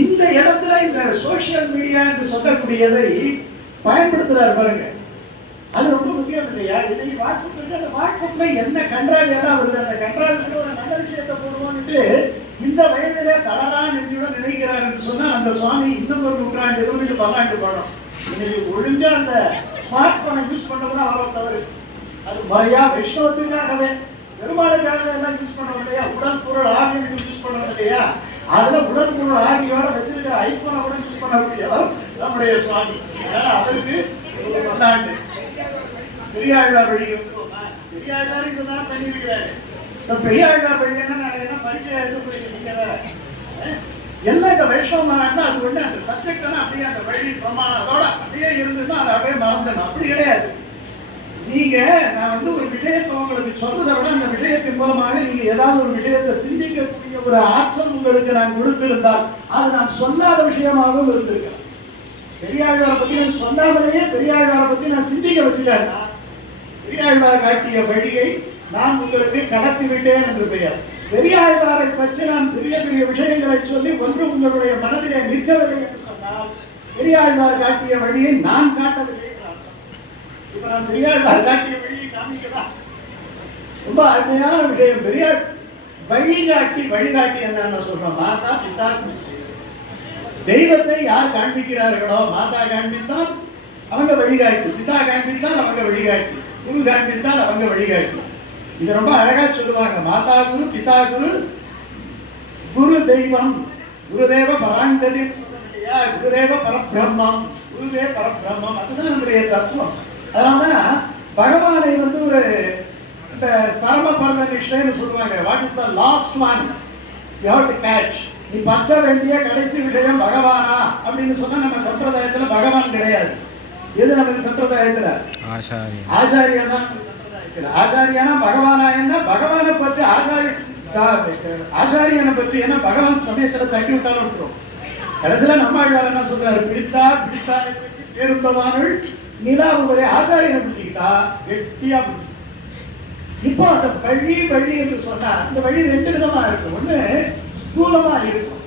இந்த இடத்துல இந்த சோசியல் மீடியா என்று சொல்லக்கூடியதை பயன்படுத்துறாரு பாருங்க. அது ரொம்ப முக்கியம் இல்லையா? இன்னைக்கு வாட்ஸ்அப் இருக்கு, அந்த வாட்ஸ்அப்ல என்ன கன்றாவியெல்லாம் வருது, அந்த கன்றாவியில ஒரு நல்ல விஷயத்தை போடுவோம்னுட்டு இந்த வயதில தளரா நெஞ்சுடன் நினைக்கிறார் என்று சொன்னா அந்த சுவாமி இன்னும் ஒரு நூற்றாண்டு 20 படம். இன்னைக்கு ஒழுங்கா அந்த ஸ்மார்ட் போனை யூஸ் பண்ணோம்னா அவ்வளோ தவறு. அது முறையா வைஷ்ணவத்துக்காகவே பெருமாளுக்காக எல்லாம் யூஸ் பண்ண இல்லையா, உடல் பொருள் ஆகியோட யூஸ் பண்ண இல்லையா, அதுல உடல் பொருள் ஆகியோட வச்சிருக்கிற ஐபோனை கூட யூஸ் பண்ணக்கூடியவர் நம்முடைய சுவாமி. அவருக்கு பல்லாண்டு பெரியாழ்வார் வழி பெரியாழ்வார் இதுதான் பண்ணியிருக்கிறாரு. பெரியாழ்வார் வழி என்ன பரிச்சை எல்லாம் இந்த வைஷ்ணவ மாநாட்டில் அது ஒண்ணு அந்த சப்ஜெக்ட் அப்படியே அந்த வழி பிரமாணம் அதோட அப்படியே இருந்ததுன்னா அதை அப்படியே மறந்துடணும். அப்படி கிடையாது. நீங்க நான் ஒரு விஷயத்தை உங்களுக்கு சொல்றதை விட அந்த விஷயத்தின் மூலமாக நீங்க ஏதாவது ஒரு விஷயத்தை சிந்திக்கக்கூடிய ஒரு ஆற்றல் உங்களுக்கு நான் கொடுத்திருந்தால் அது நான் சொல்லாத விஷயமாகவும் இருந்திருக்கேன். பெரியாழ்வாரை பத்தி நான் சொல்லாமலேயே பெரியாழ்வாரை பத்தி நான் சிந்திக்க வச்சுட்டேன். பெரியாழ்வார் காட்டிய வழியை நான் உங்களுக்கு கடத்தி விட்டேன் என்று பெயர். பெரியாழ்வாரை பற்றி நான் பெரிய பெரிய விஷயங்களை சொல்லி ஒன்று உங்களுடைய மனதிலே நிற்கவில்லை என்று சொன்னால் பெரியாழ்வார் காட்டிய வழியை நான் காட்டவில்லை. இப்ப நான் பெரியாழ்வார் காட்டிய வழியை காமிக்கலாம். ரொம்ப அருமையான விஷயம். பெரியார் வழிகாட்டி என்னன்னு சொல்றோம். மாதா பிதா தெய்வத்தை யார் காண்பிக்கிறார்களோ, மாதா காண்பித்தால் அவங்க வழிகாட்டி, பிதா காண்பித்தால் அவங்க வழிகாட்டி, குரு காண்பித்தால் அவங்க வழிகாட்டி. இது ரொம்ப அழகா சொல்லுவாங்க. மாதா குரு, பிதா குரு, குரு தெய்வம், குருதேவ பராங்கதி சொல்லுங்க. குருதேவ பரபிரம்மம், குருதேவ பரபிரம்மம், அதுதான் நம்முடைய தத்துவம். அதனாலதான் பகவானை ஒரு இந்த சரம பரம நிஷ்டைன்னு சொல்லுவாங்க. What is the last one you have to catch. நீ பற்ற வேண்டிய கடைசி விஷயம் பகவானா அப்படின்னு சொன்னா நம்ம சம்பிரதாயத்துல பகவான் கிடையாது. எது நமக்கு சம்பிரதாயத்துல ஆச்சாரியா தான். ஆச்சாரியானா பகவானா என்ன, பகவானை பற்றி ஆச்சாரியனை பற்றி என்ன பகவான் சமயத்துல தட்டி விட்டாலும் விட்டுரும். கடைசியில நம்ம என்ன சொல்றாரு, பிடித்தா பிடித்தாரை பற்றி பேருந்தவானுள் நிலா உங்களுடைய ஆச்சாரியனை பிடிச்சிக்கிட்டா வெட்டியா பிடிச்சி. இப்போ அந்த வழி என்று சொன்னா இந்த வழி ரெண்டு விதமா இருக்கும். ஒண்ணு ஸ்தூலமா இருக்கும்,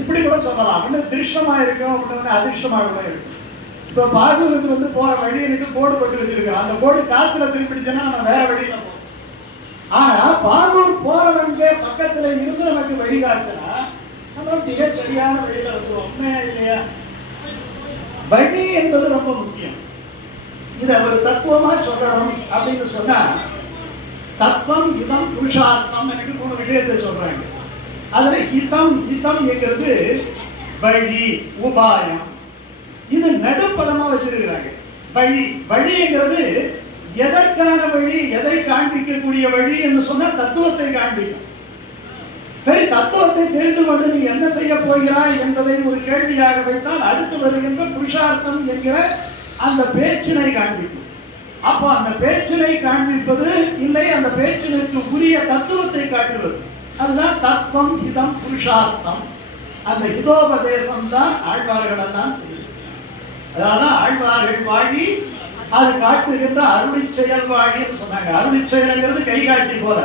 இப்படி கூட சொல்லலாம். ஒண்ணு திருஷ்டமா இருக்கும், ஒண்ணு அதிர்ஷ்டமா கூட இருக்கும். இப்ப பாகூருக்கு போற வழி எனக்கு கோடு போட்டு வச்சிருக்கோம். அந்த கோடு காத்துல திருப்பிடுச்சுன்னா நம்ம வேற வழியில போவோம். ஆனா பாகூர் போறவங்க பக்கத்துல இருந்து நமக்கு வழிகாட்டுனா நம்ம மிக சரியான வழியில வந்துருவோம். உண்மையா இல்லையா? வழி என்பது ரொம்ப முக்கியம். இதை ஒரு தத்துவமா சொல்லணும் அப்படின்னு சொன்னா தத்துவம், இதம், புருஷார்த்தம் எனக்கு 3 விஷயத்தை சொல்றாங்க. அதுல இதம் என்கிறது வழி, உபாயம். இது நடுப்பதமா வச்சிருக்கிறாங்க. வழிங்கிறது எதற்கான வழி, எதை காண்பிக்கக்கூடிய வழி என்று சொன்னா தத்துவத்தை காண்பிக்கும். சரி, தத்துவத்தை தெரிந்து கொண்டு நீ என்ன செய்ய போகிறாய் என்பதை ஒரு கேள்வியாக வைத்தால் அடுத்து வருகின்ற புருஷார்த்தம் என்கிற அந்த பேச்சினை காண்பிக்கும். அப்போ அந்த பேச்சினை காண்பிப்பது இல்லை, அந்த பேச்சினுக்கு உரிய தத்துவத்தை காட்டுவது. அதுதான் தத்துவம், ஹிதம், புருஷார்த்தம். அந்த ஹிதோபதேசம் தான் ஆழ்வார்கள் எல்லாம் செய்யும். அதான் ஆழ்வார்கள் வாழி அது காட்டுகின்ற அருளி செயல் வாழின்னு சொன்னாங்க. அருளி செயல்ங்கிறது கை காட்டி போற.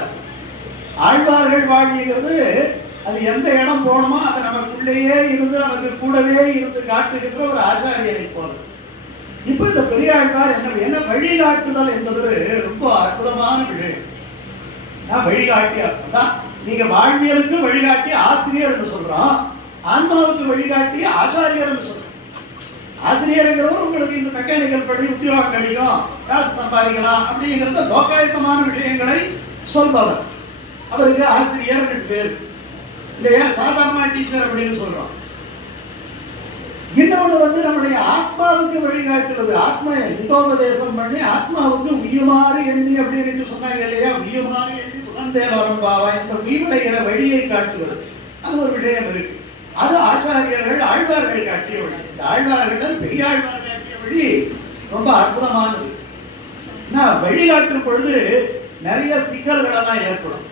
ஆழ்வார்கள் வாழிங்கிறது அது எந்த இடம் போகணுமோ அதை நமக்குள்ளேயே இருந்து நமக்கு கூடவே இருந்து காட்டுகின்ற ஒரு ஆச்சாரியனை போறது. இப்ப இந்த பெரியாழ்வார் என்ன வழிகாட்டுதல் என்பது ரொம்ப அற்புதமான விஷயம். நான் வழிகாட்டி தான். நீங்க வாழ்வியலுக்கு வழிகாட்டி ஆசிரியர் என்று சொல்றோம், ஆன்மாவுக்கு வழிகாட்டி ஆச்சாரியர் என்று சொல்றோம். ஆசிரியருங்கிறவர் உங்களுக்கு இந்த மெக்கானிக்கல் படி உத்தியோகம் கிடைக்கும், காசு சம்பாதிக்கலாம் அப்படிங்கிறத லோகாயுத்தமான விஷயங்களை சொல்பவர். அவருக்கு ஆசிரியர் பேர் இல்லையா, சாதாரண டீச்சர் அப்படின்னு சொல்றோம். இன்னொன்று நம்முடைய ஆத்மாவுக்கு வழிகாட்டுவது. ஆத்மா ஹிதோபதேசம் பண்ணி ஆத்மாவுக்கு உயுமாறு எண்ணி அப்படின்னு சொன்னாங்க இல்லையா, உயுமாறு எண்ணி உணர்ந்தேவரும் பாவா, இந்த உயிரிழைகிற வழியை காட்டுவது. அது ஒரு விஷயம் இருக்கு. அது ஆச்சாரியர்கள் ஆழ்வார்கள் காட்டிய வழி. இந்த ஆழ்வார்கள் பெரியாழ்வார் காட்டிய வழி ரொம்ப அற்புதமானது. வழிகாட்டும் பொழுது நிறைய சிக்கல்கள் எல்லாம் ஏற்படும்.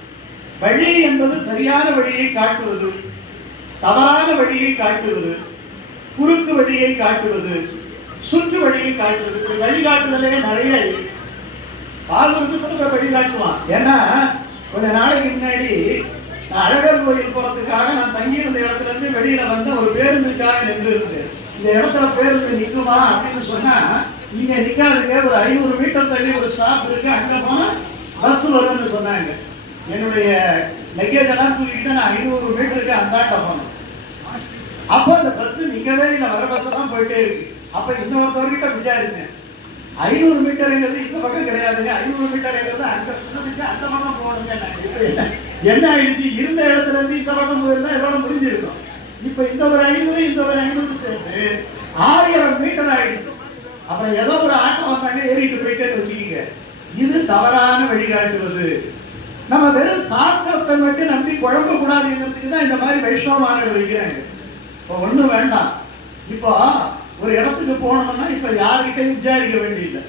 வழி என்பது சரியான வழியை காட்டுவது, தவறான வழியை காட்டுவது, குறுக்கு வழியை காட்டுவது, சுற்று வழியை காட்டுவது. வழிகாட்டுதலே நிறைய பால்வருக்கு வழிகாட்டுவான். ஏன்னா கொஞ்ச நாளைக்கு முன்னாடி அழகர் கோயில் போறதுக்காக நான் தங்கியிருந்த இடத்துல இருந்து வெளியில வந்த ஒரு பேருந்துக்காக நின்று இருக்கு. இந்த இடத்துல பேருந்து நிற்குமா அப்படின்னு சொன்னா நீங்க நிக்காதுங்க, ஒரு 500 மீட்டர் தள்ளி ஒரு ஸ்டாப் இருக்கு, அங்க போனா பஸ் வரும்னு சொன்னாங்க. என்னுடைய லக்கேஜ் எல்லாம் தூக்கிட்டு நான் 500 மீட்டருக்கு அந்தாட்ட போனேன். அப்போ அந்த பஸ் நிக்கவே இல்லை, வர பஸ் தான் போயிட்டே இருக்கு. அப்ப இன்னொருத்தவர்கிட்ட விசாரிச்சேன், 500 மீட்டருங்கிறது இந்த பக்கம் கிடையாதுங்க, 500 மீட்டருங்கிறது அந்த பக்கம் போகணுங்க. என்ன ஆயிடுச்சு, இருந்த இடத்துல இருந்து இந்த பக்கம் போயிருந்தா இதோட முடிஞ்சிருக்கும். இப்ப இந்த ஒரு 500 இந்த ஒரு 500 சேர்த்து 1000 மீட்டர் ஆயிடுச்சு. அப்புறம் ஏதோ ஒரு ஆட்டம் வந்தாங்க, ஏறிட்டு போயிட்டே வச்சுக்கீங்க. இது தவறான வழிகாட்டுவது. நம்ம வெறும் சாஸ்திரத்தை மட்டும் நம்பி குழம்ப கூடாதுங்கிறதுக்கு தான் இந்த மாதிரி வைஷ்ணவ மாணவர்கள் வைக்கிறாங்க. இப்போ ஒண்ணும் வேண்டாம், இப்போ ஒரு இடத்துக்கு போனோம்னா இப்ப யாருக்கிட்டையும் விசாரிக்க வேண்டியதில்லை.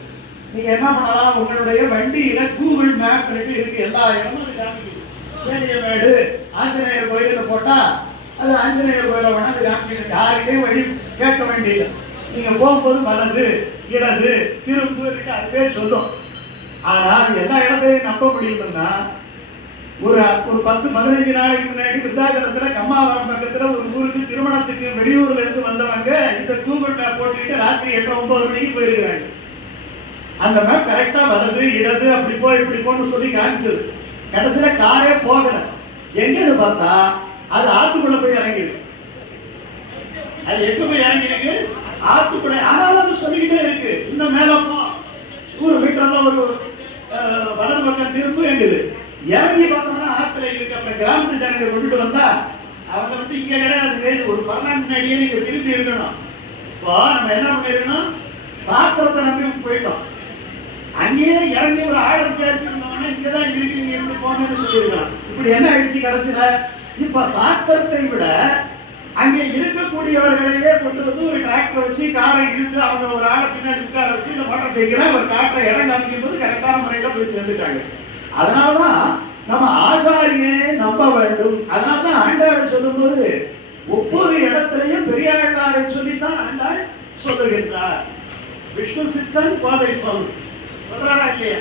நீங்க என்ன பண்ணலாம், உங்களுடைய வண்டியில கூகுள் மேப் இருக்கு, எல்லா இடமும் காமிக்குது. சேனியமேடு ஆஞ்சநேயர் கோயிலுக்கு போட்டா அது ஆஞ்சநேயர் கோயில வேணா அது காமிக்கணும். யாருக்கிட்டையும் வழி கேட்க வேண்டியதில்லை. நீங்க போகும்போது வலது இடது திரும்பு அதுவே சொல்லும். ஆனா எல்லா இடத்தையும் நம்ப முடியும்னா, ஒரு 10-15 நாளைக்கு முன்னாடி விருத்தாச்சலத்துல கம்மாவரம் பக்கத்துல ஒரு ஊருக்கு திருமணத்துக்கு வெளியூர்ல இருந்து வந்தவங்க இந்த கூகுள் மேப் போட்டுக்கிட்டு ராத்திரி 8-9 மணிக்கு போயிருக்கிறாங்க. அந்த மேப் கரெக்டா வலது இடது அப்படி போய் இப்படி போன்னு சொல்லி காமிச்சது. கடைசியில காரே போகல. எங்கன்னு பார்த்தா அது ஆத்துக்குள்ள போய் இறங்கிருக்கு. அது எங்க போய் இறங்கிருக்கு, ஆத்துக்குள்ள. ஆனாலும் சொல்லிக்கிட்டே இருக்கு, இன்னும் மேல 100 மீட்டர்ல ஒரு வலது பக்கம் திரும்ப எங்குது. இறங்கி பார்த்தோம்னா ஆத்துல இருக்கு. அப்ப கிராமத்து ஜனங்களை கொண்டுட்டு வந்தா அவங்க வந்து இங்க கிடையாது, ஒரு 14 முன்னாடியே நீங்க திரும்பி இருக்கணும். இப்போ நம்ம என்ன பண்ணிருக்கணும், சாஸ்திரத்தை நம்பி போயிட்டோம். அங்கேயே இறங்கி ஒரு ஆழம் விசாரிச்சிருந்தோம்னா இங்கதான் இருக்கு, நீங்க எப்படி போகணும்னு சொல்லியிருக்கலாம். இப்படி என்ன ஆயிடுச்சு கடைசியில, இப்ப சாஸ்திரத்தை விட அங்கே இருக்கக்கூடியவர்களையே கொண்டு வந்து ஒரு டிராக்டர் வச்சு காரை இழுத்து அவங்க ஒரு ஆளை பின்னாடி உட்கார வச்சு இந்த மோட்டர் சைக்கிளை ஒரு காற்றை இடம் காமிக்கும் போது கரெக்டான முறையில போய் சேர்ந்துட்டாங்க. அதனாலதான் நம்ம ஆச்சாரியே நம்ப வேண்டும். அதனால்தான் ஆண்டாள் சொல்லும் போது ஒவ்வொரு இடத்திலையும் பெரியாழ்வாரை சொல்லித்தான் ஆண்டாள் சொல்லுகின்றார். விஷ்ணு சித்தன் கோதை சொல்றாரா இல்லையா?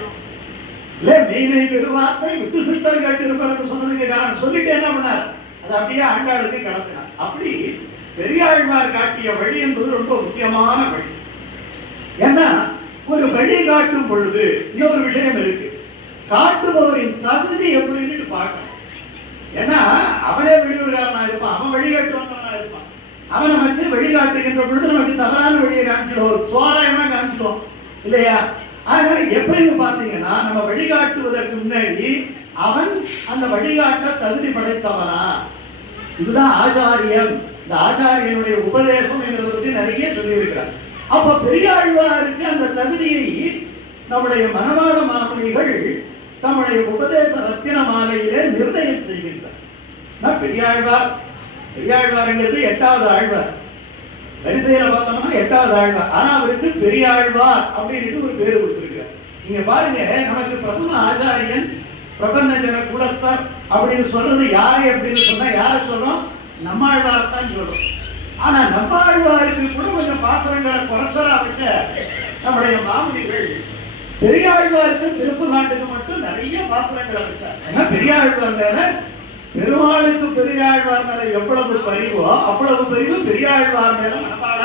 இல்ல மெய்மை பெருவார்த்தை விட்டு சித்தன் கேட்டிருப்பாரு சொன்னதுக்கு காரணம் சொல்லிட்டு என்ன பண்ணார், அது அப்படியே ஆண்டாளுக்கு கடத்தினார். அப்படி பெரியாழ்வார் காட்டிய வழி என்பது ரொம்ப முக்கியமான வழி. ஏன்னா ஒரு வழி காட்டும் பொழுது இன்னொரு விஷயம் இருக்கு, காட்டுபவரின் தகுதி எப்படின்னு பார்க்கணும். ஏன்னா அவனே வெளியூர்காரனா இருப்பான், அவன் வழிகாட்டுவனா இருப்பான். அவன் நமக்கு வழிகாட்டுகின்ற பொழுது நமக்கு தவறான வழியை காமிச்சிடுவோம், தோராயமா காமிச்சிடுவோம் இல்லையா? அதனால எப்படின்னு பாத்தீங்கன்னா நம்ம வழிகாட்டுவதற்கு முன்னாடி அவன் அந்த வழிகாட்ட தகுதி படைத்தவனா, இதுதான் ஆச்சாரியன். இந்த ஆச்சாரியனுடைய உபதேசம் என்கிறத பற்றி நிறைய சொல்லியிருக்கிறார். அப்ப பெரியாழ்வாருக்கு அந்த தகுதியை நம்முடைய மனவாள மாமுனிகள் தம்முடைய உபதேச ரத்தின மாலையிலே நிர்ணயம் செய்கின்றார். பெரியாழ்வார்ங்கிறது 8வது ஆழ்வார். வரிசையில பார்த்தோம்னா 8வது ஆழ்வார். ஆனா அவருக்கு பெரியாழ்வார் அப்படின்னு ஒரு பேரு கொடுத்திருக்கிறார். நீங்க பாருங்க, நமக்கு பிரதம ஆச்சாரியன் பிரபஞ்சன குலஸ்தர் அப்படின்னு சொல்றது யாரு அப்படின்னு சொன்னா யார சொல்றோம், நம்மாழ்வார் தான் சொல்றோம். ஆனா நம்மாழ்வாருக்கு கூட கொஞ்சம் பாசனங்களை குறைச்சலா வச்ச நம்முடைய மாமுனிகள் பெரியாழ்வாருக்கு திருப்பு நாட்டுக்கு மட்டும் நிறைய பாசனங்களை வச்சார். ஏன்னா பெரியாழ்வார் மேல, பெருமாளுக்கு பெரியாழ்வார் மேல எவ்வளவு பரிவோ அவ்வளவு பரிவு பெரியாழ்வார் மேல நம்மால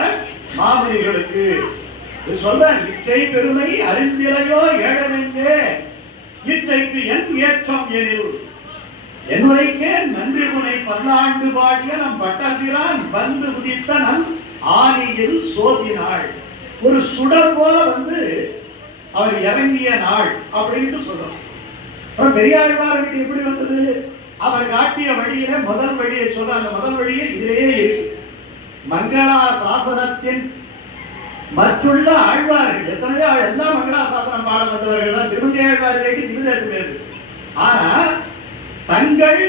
மாமுனிகளுக்கு சொல்ற. இச்சை பெருமை அறிந்திலையோ ஏழனெங்கே, இன்றைக்கு என் ஏற்றம் எனில் என்னுடைக்கே நன்றி முனை 10 பாடிய நம் பட்டத்திரான் வந்து உதித்த நம் ஆணியில் சோதினாள். ஒரு சுடர் போல வந்து அவர் இறங்கிய நாள் அப்படின்னு சொல்றோம். பெரியாழ்வாருக்கு எப்படி வந்தது, அவர் காட்டிய வழியில முதல் வழியை சொல்ற. அந்த முதல் வழியை இதிலேயே இருக்கு. மங்களா சாசனத்தின் மற்றுள்ள ஆழ்வார்கள் எத்தனையோ எல்லா மங்களா சாசனம் பாட வந்தவர்கள் தான் திருமங்கை ஆழ்வார்களுக்கு திருதேசம் இருக்கு. ஆனா தங்கள்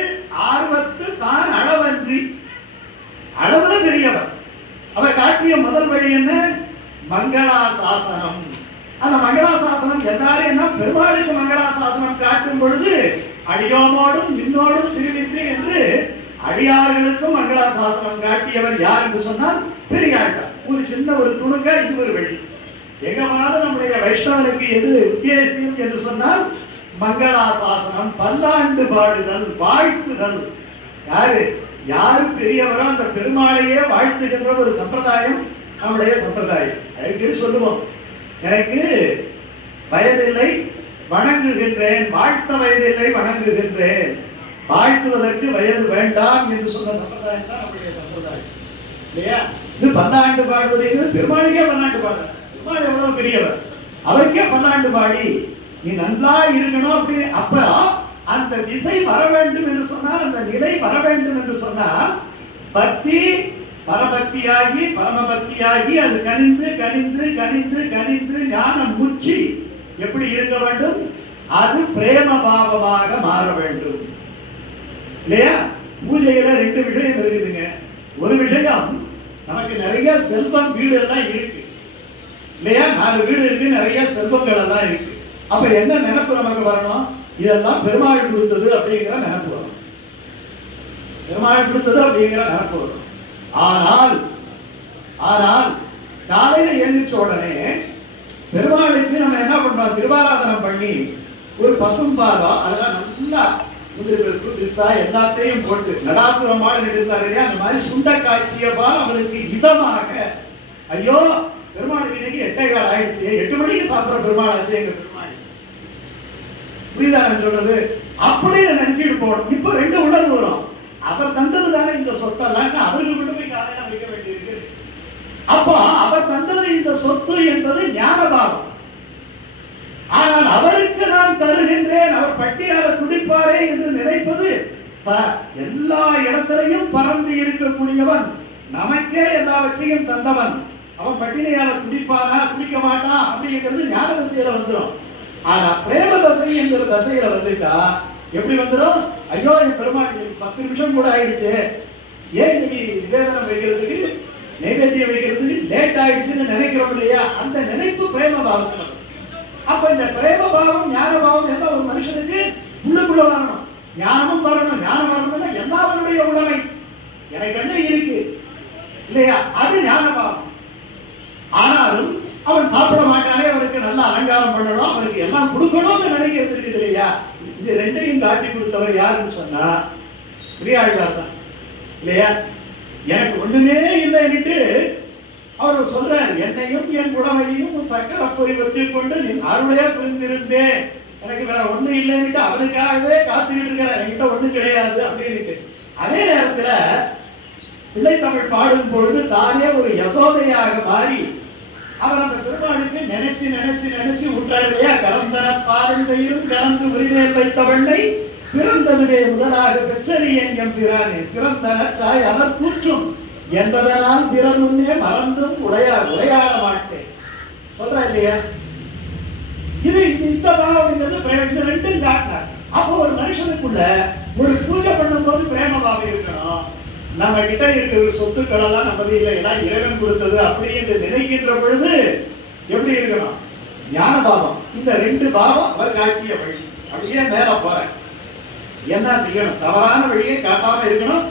ஆர்வத்து தான் அளவன்றி அளவுல பெரியவர். அவர் காட்டிய முதல் வழி என்ன, மங்களா சாசனம். அந்த மங்களா சாசனம் எல்லாரும் என்ன, பெருமாளுக்கு மங்களா சாசனம் காட்டும் பொழுது அடியோமோடும் இன்னோடும் திருவித்து என்று அடியார்களுக்கும் மங்களா சாசனம் காட்டியவர் யார் என்று சொன்னால் பெரியாழ்வார். ஒரு சின்ன ஒரு துணுக்க இது ஒரு வழி. எங்கமாவது நம்முடைய வைஷ்ணவனுக்கு எது உத்தேசியம் என்று சொன்னால் மங்களா சாசனம், பல்லாண்டு பாடுதல், வாழ்த்துதல். யாரு யாரு பெரியவரோ அந்த பெருமாளையே வாழ்த்துகின்ற ஒரு சம்பிரதாயம் நம்முடைய சம்பிரதாயம். அடிக்கடி சொல்லுவோம், எனக்கு வயதில்லை வணங்குகின்றேன், வாழ்த்த வயதில்லை வணங்குகின்றேன், வாழ்த்துவதற்கு வயது வேண்டாம் என்று சொன்ன சம்பிரதாயம் தான் நம்முடைய சம்பிரதாயம் இல்லையா? இது பல்லாண்டு பாடுவது பெருமாளுக்கே பல்லாண்டு பாடுற. பெருமாள் எவ்வளவு பெரியவர், அவருக்கே பல்லாண்டு பாடி நீ நல்லா இருக்கணும் அப்படி. அப்ப அந்த திசை வர வேண்டும் என்று சொன்னால், அந்த நிலை வர வேண்டும் என்று சொன்னால், பக்தி பரபக்தியாகி பரமபக்தியாகி அது கனிந்து கனிந்து கனிந்து கனிந்து ஞானம் முற்றி எப்படி இருக்க வேண்டும்? அது பிரேம பாவமாக மாற வேண்டும் இல்லையா? பூஜையில ரெண்டு விஷயம் இருக்குதுங்க. ஒரு விஷயம், நமக்கு நிறைய செல்வம் வீடு எல்லாம் இருக்கு இல்லையா? 4 வீடு இருக்கு, நிறைய செல்வங்கள் எல்லாம் இருக்கு. அப்ப என்ன நினைப்பு நமக்கு வரணும்? இதெல்லாம் பெருமாள் கொடுத்தது அப்படிங்கிற நினைப்பு வரும். பெருமாள் கொடுத்தது அப்படிங்கிற நினைப்பு வரும். ஆனால் காலையில எழுந்திரிச்ச உடனே பெருமாளுக்கு நம்ம என்ன பண்றோம்? திருவாராதனம் பண்ணி ஒரு பசும்பாதம் அதெல்லாம் நல்லா எல்லாத்தையும் போட்டு நடாத்துரமாக எடுத்தாரு. அந்த மாதிரி சுண்ட காட்சியப்பால் அவளுக்கு இதமாக, ஐயோ பெருமாளுக்கு இன்னைக்கு 8:15 ஆயிடுச்சு, 8 மணிக்கு சாப்பிடுற பெருமாள் ஆச்சு எங்க பெருமாள், புரியுதா சொல்றது? அப்படின்னு நினைச்சிட்டு போகணும். இப்ப 2 உணர்வு வரும். அவர் தந்தது தானே இந்த சொத்தெல்லாம், அவருக்கு மட்டும் போய் காலையில வைக்க வேண்டியிருக்கு. அப்போ அவர் தந்தது இந்த சொத்து என்பது ஞானபாவம். ஆனால் அவருக்கு நான் தருகின்றேன், அவர் பட்டியால துடிப்பாரே என்று நினைப்பது எல்லா இடத்திலையும் பறந்து இருக்கக்கூடியவன், நமக்கே எல்லாவற்றையும் தந்தவன், அவன் பட்டினியால துடிப்பானா துடிக்க மாட்டான் அப்படிங்கிறது ஞான தசையில வந்துடும். ஆனா பிரேம தசை என்கிற தசையில வந்துட்டா எப்படி வந்துடும்? ஐயோ என் பெருமாள் 10 நிமிஷம் கூட ஆயிடுச்சு, ஏன் இன்னைக்கு நிவேதனம் வைக்கிறதுக்கு நைவேத்தியம் வைக்கிறதுக்கு லேட் ஆயிடுச்சுன்னு நினைக்கிறோம் இல்லையா? அந்த நினைப்பு பிரேம பாவம். அப்ப இந்த பிரேம பாவம் ஞான பாவம் எல்லாம் ஒரு மனுஷனுக்கு உள்ளுக்குள்ள வரணும். ஞானமும் வரணும். ஞானம் வரணும்னா எல்லாருடைய உடமை எனக்கு என்ன இருக்கு இல்லையா? அது ஞான பாவம். ஆனாலும் அவன் சாப்பிட மாட்டானே, அவனுக்கு நல்லா அலங்காரம் பண்ணணும், அவனுக்கு எல்லாம் கொடுக்கணும்னு நினைக்கிறது இருக்குது இல்லையா? இது 2ஐயும் காட்டி கொடுத்தவர் யாருன்னு சொன்னா பெரியாழ்வார் தான் இல்லையா? எனக்கு ஒண்ணுமே இல்லைன்னுட்டு அவர் சொல்றார், என்னையும் என் உடமையும் சக்கர பொறி வச்சு கொண்டு நீ அருளையா புரிந்திருந்தேன், எனக்கு வேற ஒண்ணு இல்லைன்னுட்டு அவனுக்காகவே காத்துக்கிட்டு இருக்கிறார், என்கிட்ட ஒண்ணும் கிடையாது அப்படின்னு. அதே நேரத்துல பிள்ளை தமிழ் பாடும் பொழுது தானே ஒரு யசோதையாக மாறி அவர் அந்த பெருமாளுக்கு நினைச்சு நினைச்சு நினைச்சு விட்டார் இல்லையா? கலந்தன பாருந்தையும் கலந்து உரிமையில் வைத்த வெள்ளை பிறந்ததுவே முதலாக பெற்றறி எங்கம் பிறானே சிறந்தன தாய் அவர் கூற்றும் என்பதனால் பிறர் முன்னே மறந்தும் உரையாட மாட்டேன் சொல்ற இல்லையா? இது இந்த பாவம் இந்த 2ம் காட்டினார். அப்போ ஒரு மனுஷனுக்குள்ள ஒரு பூஜை பண்ணும் போது பிரேமபாவம் இருக்கணும். நம்ம கிட்ட இருக்கிற சொத்துக்கள் எல்லாம் நம்ம இல்லை, எல்லாம் இறைவன் கொடுத்தது அப்படி என்று நினைக்கின்ற பொழுது எப்படி இருக்கணும்? ஞான பாவம். இந்த 2 பாவம் அவர் காட்டிய வழி. அப்படியே மேல போறேன், என்ன செய்யணும்? தவறான வழியை காட்டாம இருக்கணும்.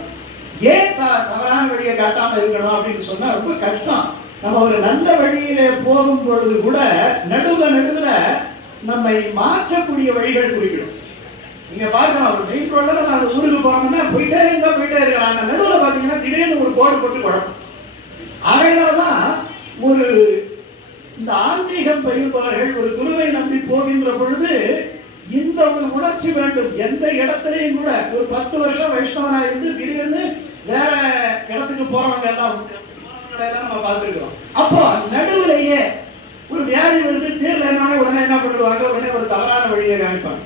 ஏன் தவறான வழியை காட்டாம இருக்கணும் அப்படின்னு சொன்னா ரொம்ப கஷ்டம். நம்ம ஒரு நல்ல வழியில போகும் பொழுது கூட நடுவுல நம்மை மாற்றக்கூடிய வழிகள் குறிப்பிடும். நீங்க பாருங்க, ஒரு மெயின் ரோட்ல நம்ம அந்த ஊருக்கு போனோம்னா போயிட்டே இருக்கிறாங்க, நடுவில் பாத்தீங்கன்னா திடீர்னு ஒரு போர்டு போட்டு குழப்பம். அதனாலதான் ஒரு இந்த ஆன்மீகம் பயிர்பவர்கள் ஒரு குருவை நம்பி போகின்ற பொழுது இந்த ஒரு உணர்ச்சி வேண்டும். எந்த இடத்திலையும் கூட ஒரு 10 வருஷம் வைஷ்ணவனா இருந்து திடீர்னு வேற இடத்துக்கு போறவங்க எல்லாம் நம்ம பார்த்துருக்கோம். அப்போ நடுவுலையே ஒரு வியாதி வந்து தீர்ல உடனே என்ன பண்ணுவாங்க? உடனே ஒரு தவறான வழியை காமிப்பாங்க.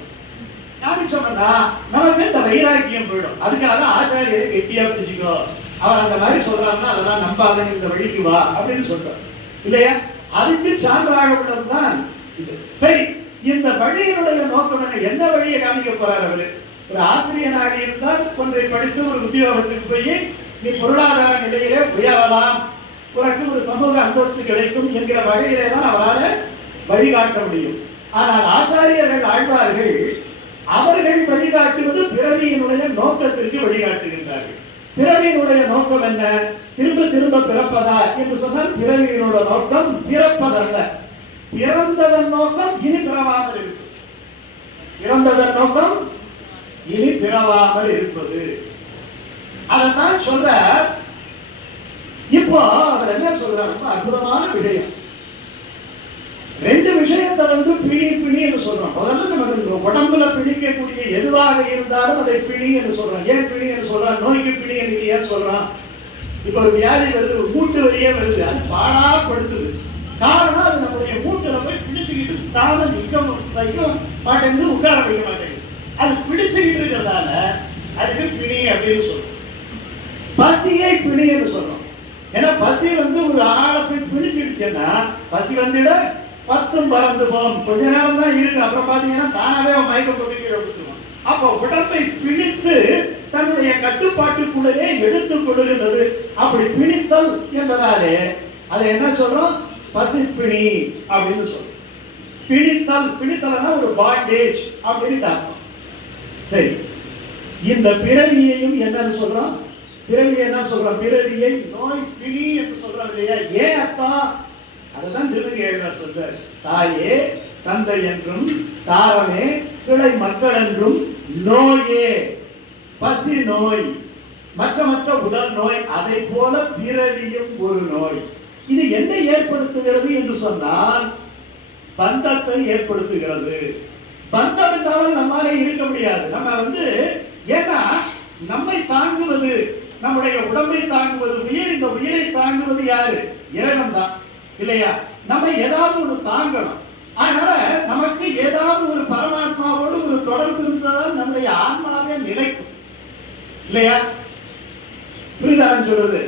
காமிச்சோம்னா நமக்கு இந்த வைராக்கியம் போயிடும். அதுக்காக ஆச்சாரியரை கெட்டியா பிடிச்சிக்கோ, அவர் அந்த மாதிரி சொல்றாருன்னா அதெல்லாம் நம்பாத, இந்த வழிக்கு வா அப்படின்னு சொல்றாரு இல்லையா? அதுக்கு சான்றாக உள்ளதுதான் இது. சரி, இந்த வழியினுடைய நோக்கம் என்ன? வழியை காமிக்க போறார் அவரு. ஒரு ஆசிரியனாக இருந்தால் ஒன்றை படித்து ஒரு உத்தியோகத்துக்கு போய் நீ பொருளாதார நிலையிலே உயரலாம், உனக்கு ஒரு சமூக அந்தஸ்து கிடைக்கும் என்கிற வகையிலே தான் அவரால் வழிகாட்ட முடியும். ஆனால் ஆச்சாரியர்கள் ஆழ்வார்கள் அவர்கள் வழிகாட்டுவது பிறவியினுடைய நோக்கத்திற்கு வழிகாட்டுகின்றார்கள். பிறவியினுடைய நோக்கம் என்ன? திரும்ப திரும்ப பிறப்பதா என்று சொன்னால் பிறவியினுடைய நோக்கம் பிறப்பதல்ல. பிறந்ததன் நோக்கம் இனி பிறவாமல் இருப்பது. பிறந்ததன் நோக்கம் இனி பிறவாமல் இருப்பது. அதான் சொல்ற. இப்போ அவர் என்ன சொல்றாரு, ரொம்ப அற்புதமான விஷயம். ரெண்டு விஷயத்தை பிணி பிணி என்று சொல்றோம். முதல்ல நமக்கு உடம்புல பிணிக்கக்கூடிய எதுவாக இருந்தாலும் அதை பிணி என்று சொல்றோம். ஏன் பிணி என்று சொல்றோம்? நோய்க்கு பிணி என்று ஏன் சொல்றோம்? இப்ப ஒரு வியாதி வருது, மூட்டு வழியே வருது, அது பாடாப்படுத்துது. காரணம் அது நம்முடைய மூட்டுல போய் பிடிச்சுக்கிட்டு தாம நிக்க மாட்டேங்குது, உட்கார வைக்க மாட்டேங்குது. அது பிடிச்சுக்கிட்டு இருக்கிறதால அதுக்கு பிணி அப்படின்னு சொல்றோம். பசியை பிணி என்று சொல்றோம். ஏன்னா பசி ஒரு ஆளை போய் பிடிச்சிடுச்சுன்னா பசி வந்துட பத்தும் பறந்து போகும். கொஞ்ச நேரம் தான் இருக்கு, அப்புறம் பாத்தீங்கன்னா தானாவே மயக்கம் கொண்டு கீழே விட்டுருவோம். அப்போ உடம்பை பிடித்து தன்னுடைய கட்டுப்பாட்டுக்குள்ளே எடுத்துக் கொள்ளுகின்றது. அப்படி பிணித்தல் என்பதாலே அதை என்ன சொல்றோம்? பசிப்பிணி அப்படின்னு சொல்றோம். பிணித்தல், பிணித்தல்னா ஒரு பாண்டேஜ் அப்படின்னு அர்த்தம். சரி, இந்த பிறவியையும் என்னன்னு சொல்றோம்? பிறவி என்ன சொல்றோம்? பிறவியை நோய் பிணி என்று சொல்றோம் இல்லையா? ஏன் அர்த்தம்? அதுதான் திருநங்கையாழ்வார் சொல்றார். தாயே தந்தை என்றும் தாரமே கிளை மக்கள் என்றும் நோயே, பசி நோய், மற்ற உடல் நோய், அதை போல பிறவியும் ஒரு நோய். இது என்ன ஏற்படுத்துகிறது என்று சொன்னால் பந்தத்தை ஏற்படுத்துகிறது. பந்தம் இல்லாமல் நம்மாலே இருக்க முடியாது. நம்ம ஏன்னா நம்மை தாங்குவது, நம்முடைய உடம்பை தாங்குவது உயிர். இந்த உயிரை தாங்குவது யாரு? இறைவன் தான் இல்லையா? நம்ம ஏதாவது ஒரு தாங்கணும். அதனால நமக்கு ஏதாவது ஒரு பரமாத்மாவோடு ஒரு தொடர்பு இருந்தால் நம்முடைய ஆன்மாவே நிலைக்கும் இல்லையா? புரியுதான் சொல்றது?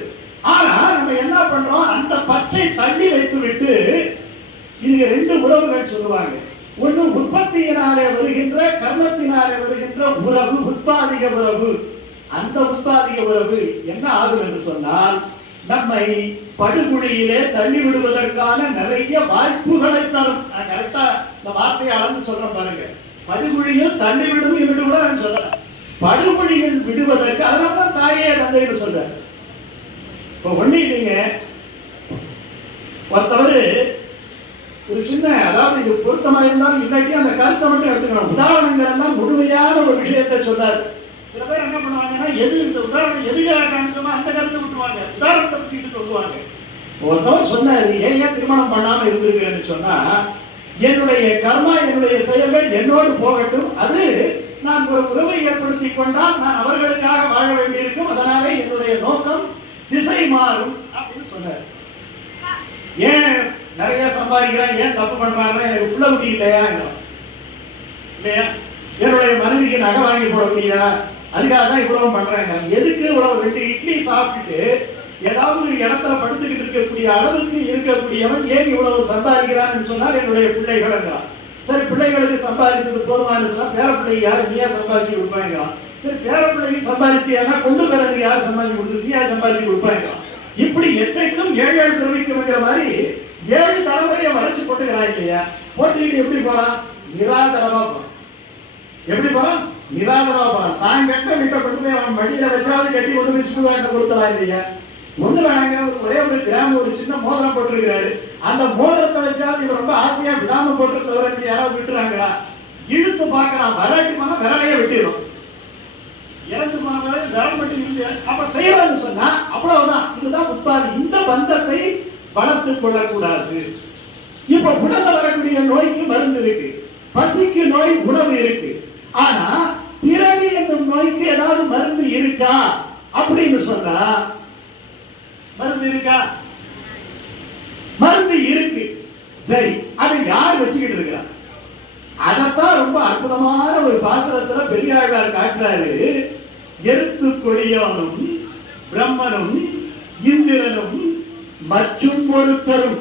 ஆனா நம்ம என்ன பண்றோம்? அந்த பற்றை தள்ளி வைத்து விட்டு இங்க ரெண்டு உறவுகள் சொல்லுவாங்க. ஒன்று உற்பத்தியினாலே வருகின்ற, கர்மத்தினாலே வருகின்ற உறவு, உற்பாதிக உறவு. அந்த உற்பாதிக உறவு என்ன ஆகும் என்று சொன்னால் நம்மை படுகுழியிலே தள்ளி விடுவதற்கான நிறைய வாய்ப்புகளை தரும். நான் கரெக்டா இந்த வார்த்தையை அளந்து சொல்றேன் பாருங்க. படுகுழியில் தள்ளி விடும் என்று கூட நான் சொல்றேன். படுகுழியில் விடுவதற்கு, அதனாலதான் தாயே தந்தைன்னு சொல்றேன். இப்ப ஒண்ணு இல்லைங்க, ஒருத்தவர் ஒரு சின்ன, அதாவது இது பொருத்தமா இருந்தாலும் இல்லாட்டி அந்த கருத்தை மட்டும் எடுத்துக்கணும். உதாரணங்கள் எல்லாம் முழுமையான ஒரு விஷயத்தை சொல்றாரு. சில பேர் என்ன பண்ணுவாங்கன்னா, எது இந்த உதாரணம் எதுக்காக காமிச்சோமோ அந்த கருத்தை விட்டுவாங்க, உதாரணத்தை பற்றிட்டு சொல்லுவாங்க. ஒருத்தவர் சொன்னாரு, ஏன் திருமணம் பண்ணாம இருந்திருக்கிறேன்னு சொன்னா, என்னுடைய கர்மா, என்னுடைய செயல்கள் என்னோடு போகட்டும், அது நான் ஒரு உறவை ஏற்படுத்தி கொண்டால் நான் அவர்களுக்காக வாழ வேண்டியிருக்கும், அதனாலே என்னுடைய நோக்கம் திசை மாறும் அப்படின்னு சொன்னார். ஏன் நிறைய சம்பாதிக்கிறேன், ஏன் தப்பு பண்றாங்க, எனக்கு உள்ள குடி இல்லையா இல்லையா, என்னுடைய மனைவிக்கு நகை வாங்கி போட முடியா, அதுக்காக தான் இவ்வளவு பண்றாங்க. எதுக்கு இவ்வளவு 2 இட்லி சாப்பிட்டுட்டு ஏதாவது ஒரு இடத்துல படுத்துக்கிட்டு இருக்கக்கூடிய அளவுக்கு இருக்கக்கூடியவன் ஏன் இவ்வளவு சம்பாதிக்கிறான்னு சொன்னால் என்னுடைய பிள்ளைகள். சரி, பிள்ளைகளுக்கு சம்பாதிக்கிறது போதுமானு சொன்னா பேர பிள்ளைக்கு யாரு நீயா சம்பாதிச்சு கொடுப்பாங்க. சரி, பேர பிள்ளைக்கு சம்பாதிச்சியா கொண்டு பிறகு யார் சம்பாதிச்சு கொடுத்து நீயா சம்பாதிச்சு கொடுப்பாங்க. இப்படி எட்டைக்கும் 7 பிறவிக்குங்கிற மாதிரி 7 தலைமுறையை வளர்ச்சி போட்டுக்கிறான் இல்லையா? போட்டுக்கிட்டு எப்படி போறான்? நிராதரமா போறான். எப்படி போறான்? நிராதரமா போறான். தான் கட்ட வீட்டை கொண்டு போய் அவன் மடியில வச்சாவது கட்டி கொண்டு போய் ஸ்கூல் கொடுத்தலாம் இல்லையா? ஒண்ணு வேணாங்க, ஒரே ஒரு கிராமம் ஒரு சின்ன மோதிரம் போட்டிருக்கிறாரு, அந்த மோதிரத்தை வச்சாவது இவர் ரொம்ப ஆசையா விடாம போட்டு யாராவது விட்டுறாங்களா? இழுத்து பார்க்கலாம், வராட்டிமான விரலையே வெட்டிடும். இறந்து போன விரல் மட்டும் இல்லை, அப்ப செய்யறான்னு சொன்னா அவ்வளவுதான். இதுதான் உட்பாதி. இந்த பந்தத்தை வளர்த்துக் கொள்ளக்கூடாது. இப்ப உடல்ல வரக்கூடிய நோய்க்கு மருந்து இருக்கு, பசிக்கு நோய் உணவு இருக்கு. ஆனா பிறவி என்னும் நோய்க்கு ஏதாவது மருந்து இருக்கா அப்படின்னு சொன்னா மருந்து இருக்கா? மருந்து இருக்கு. சரி, அதை யார் வச்சுக்கிட்டு இருக்கிறா? அதத்தான் ரொம்ப அற்புதமான ஒரு பாசுரத்துல பெரியாழ்வார் காட்டுறாரு. எருத்து கொடியோனும் பிரம்மனும் இந்திரனும் மற்றும் ஒருத்தரும்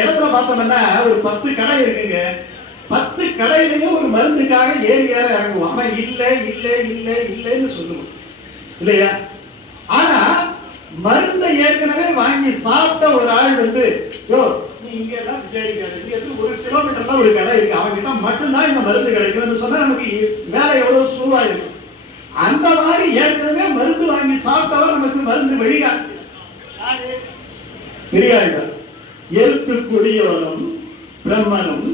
இடத்துல பார்த்தோம்னா ஒரு 10 கடை இருக்குங்க. 10 கடையிலையும் ஒரு மருந்துக்காக ஏறி இறங்குவோம். ஆமா, இல்லை இல்லை இல்லை இல்லைன்னு சொல்லுவோம் இல்லையா? ஆனா மருந்தை ஏற்கனவே வாங்கி சாப்பிட்ட ஒரு ஆள் யோ நீ இங்க எல்லாம் விசாரிக்காது, 1 கிலோமீட்டர்ல ஒரு கடை இருக்கு, அவங்க கிட்ட மட்டும்தான் இந்த மருந்து கிடைக்கும் சொன்னா நமக்கு வேலை எவ்வளவு சுலபா இருக்கும். அந்த மாதிரி ஏற்கனவே மருந்து வாங்கி சாப்பிட்டவர் நமக்கு மருந்து வழிகாட்டு பெரியாழ்வார். எழுத்து கொடியோனும் பிரம்மனும்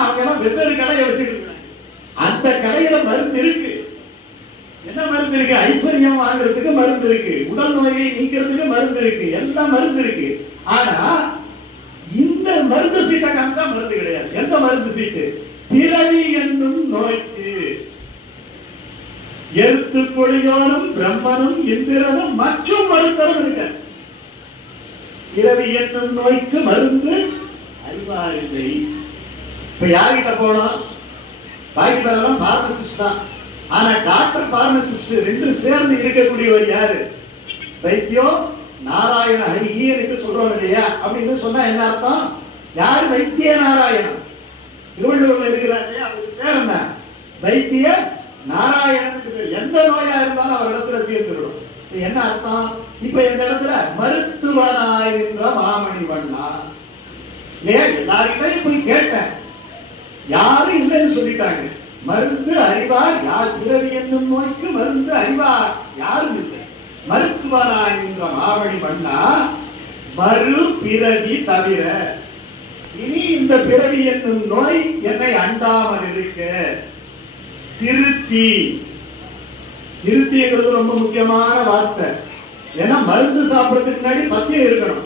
அவங்க எல்லாம் வெவ்வேறு கடையை வச்சுட்டு இருக்காங்க. அந்த கடையில மருந்து இருக்கு. என்ன மருந்து இருக்கு? ஐஸ்வர்யம் வாங்குறதுக்கு மருந்து இருக்கு, உடல் நோயை நீக்கிறதுக்கு மருந்து இருக்கு, எல்லாம் மருந்து இருக்கு. ஆனா இந்த மருந்து சீட்டை காமிச்சா மருந்து கிடையாது. எந்த மருந்து சீட்டு? பிறவி என்னும் நோய்க்கு எழுத்து கொடியோனும் பிரம்மனும் இந்திரனும் மற்றும் மருத்துவம் இருக்க. பிறவி என்னும் நோய்க்கு மருந்து அறிவாரில்லை. இப்ப யார்கிட்ட போனோம்? பாக்கி பேரெல்லாம் பார்மசிஸ்ட் தான். ஆனா டாக்டர் பார்மசிஸ்ட் ரெண்டு சேர்ந்து இருக்கக்கூடியவர் யாரு? வைத்தியம் நாராயண ஹரிஹி சொல்றோம் இல்லையா? அப்படின்னு சொன்னா என்ன அர்த்தம்? யாரு? வைத்திய நாராயணன். திருவள்ளுவர்ல இருக்கிறாரு, அவருக்கு பேர் என்ன? வைத்திய நாராயணனுக்கு. எந்த நோயா இருந்தாலும் அவர் இடத்துல தீர்த்துடும். என்ன அர்த்தம்? இப்ப இந்த இடத்துல மருத்துவனாயிருந்த மாமணி வண்ணா. எல்லாருக்கிட்டையும் போய் கேட்டேன், யாரும் இல்லைன்னு சொல்லிட்டாங்க. மருந்து அறிவார் யார்? பிறவி என்னும் நோய்க்கு மருந்து அறிவார் யாரும் இல்லை. மருத்துவனாயிருந்த மாமணி வண்ணா மறு பிறவி தவிர இனி இந்த பிறவி என்னும் நோய் என்னை அண்டாமல் இருக்க திருத்தி. திருத்திங்கிறது ரொம்ப முக்கியமான வார்த்தை. ஏன்னா மருந்து சாப்பிடறதுக்கு முன்னாடி பத்தியம் இருக்கணும்.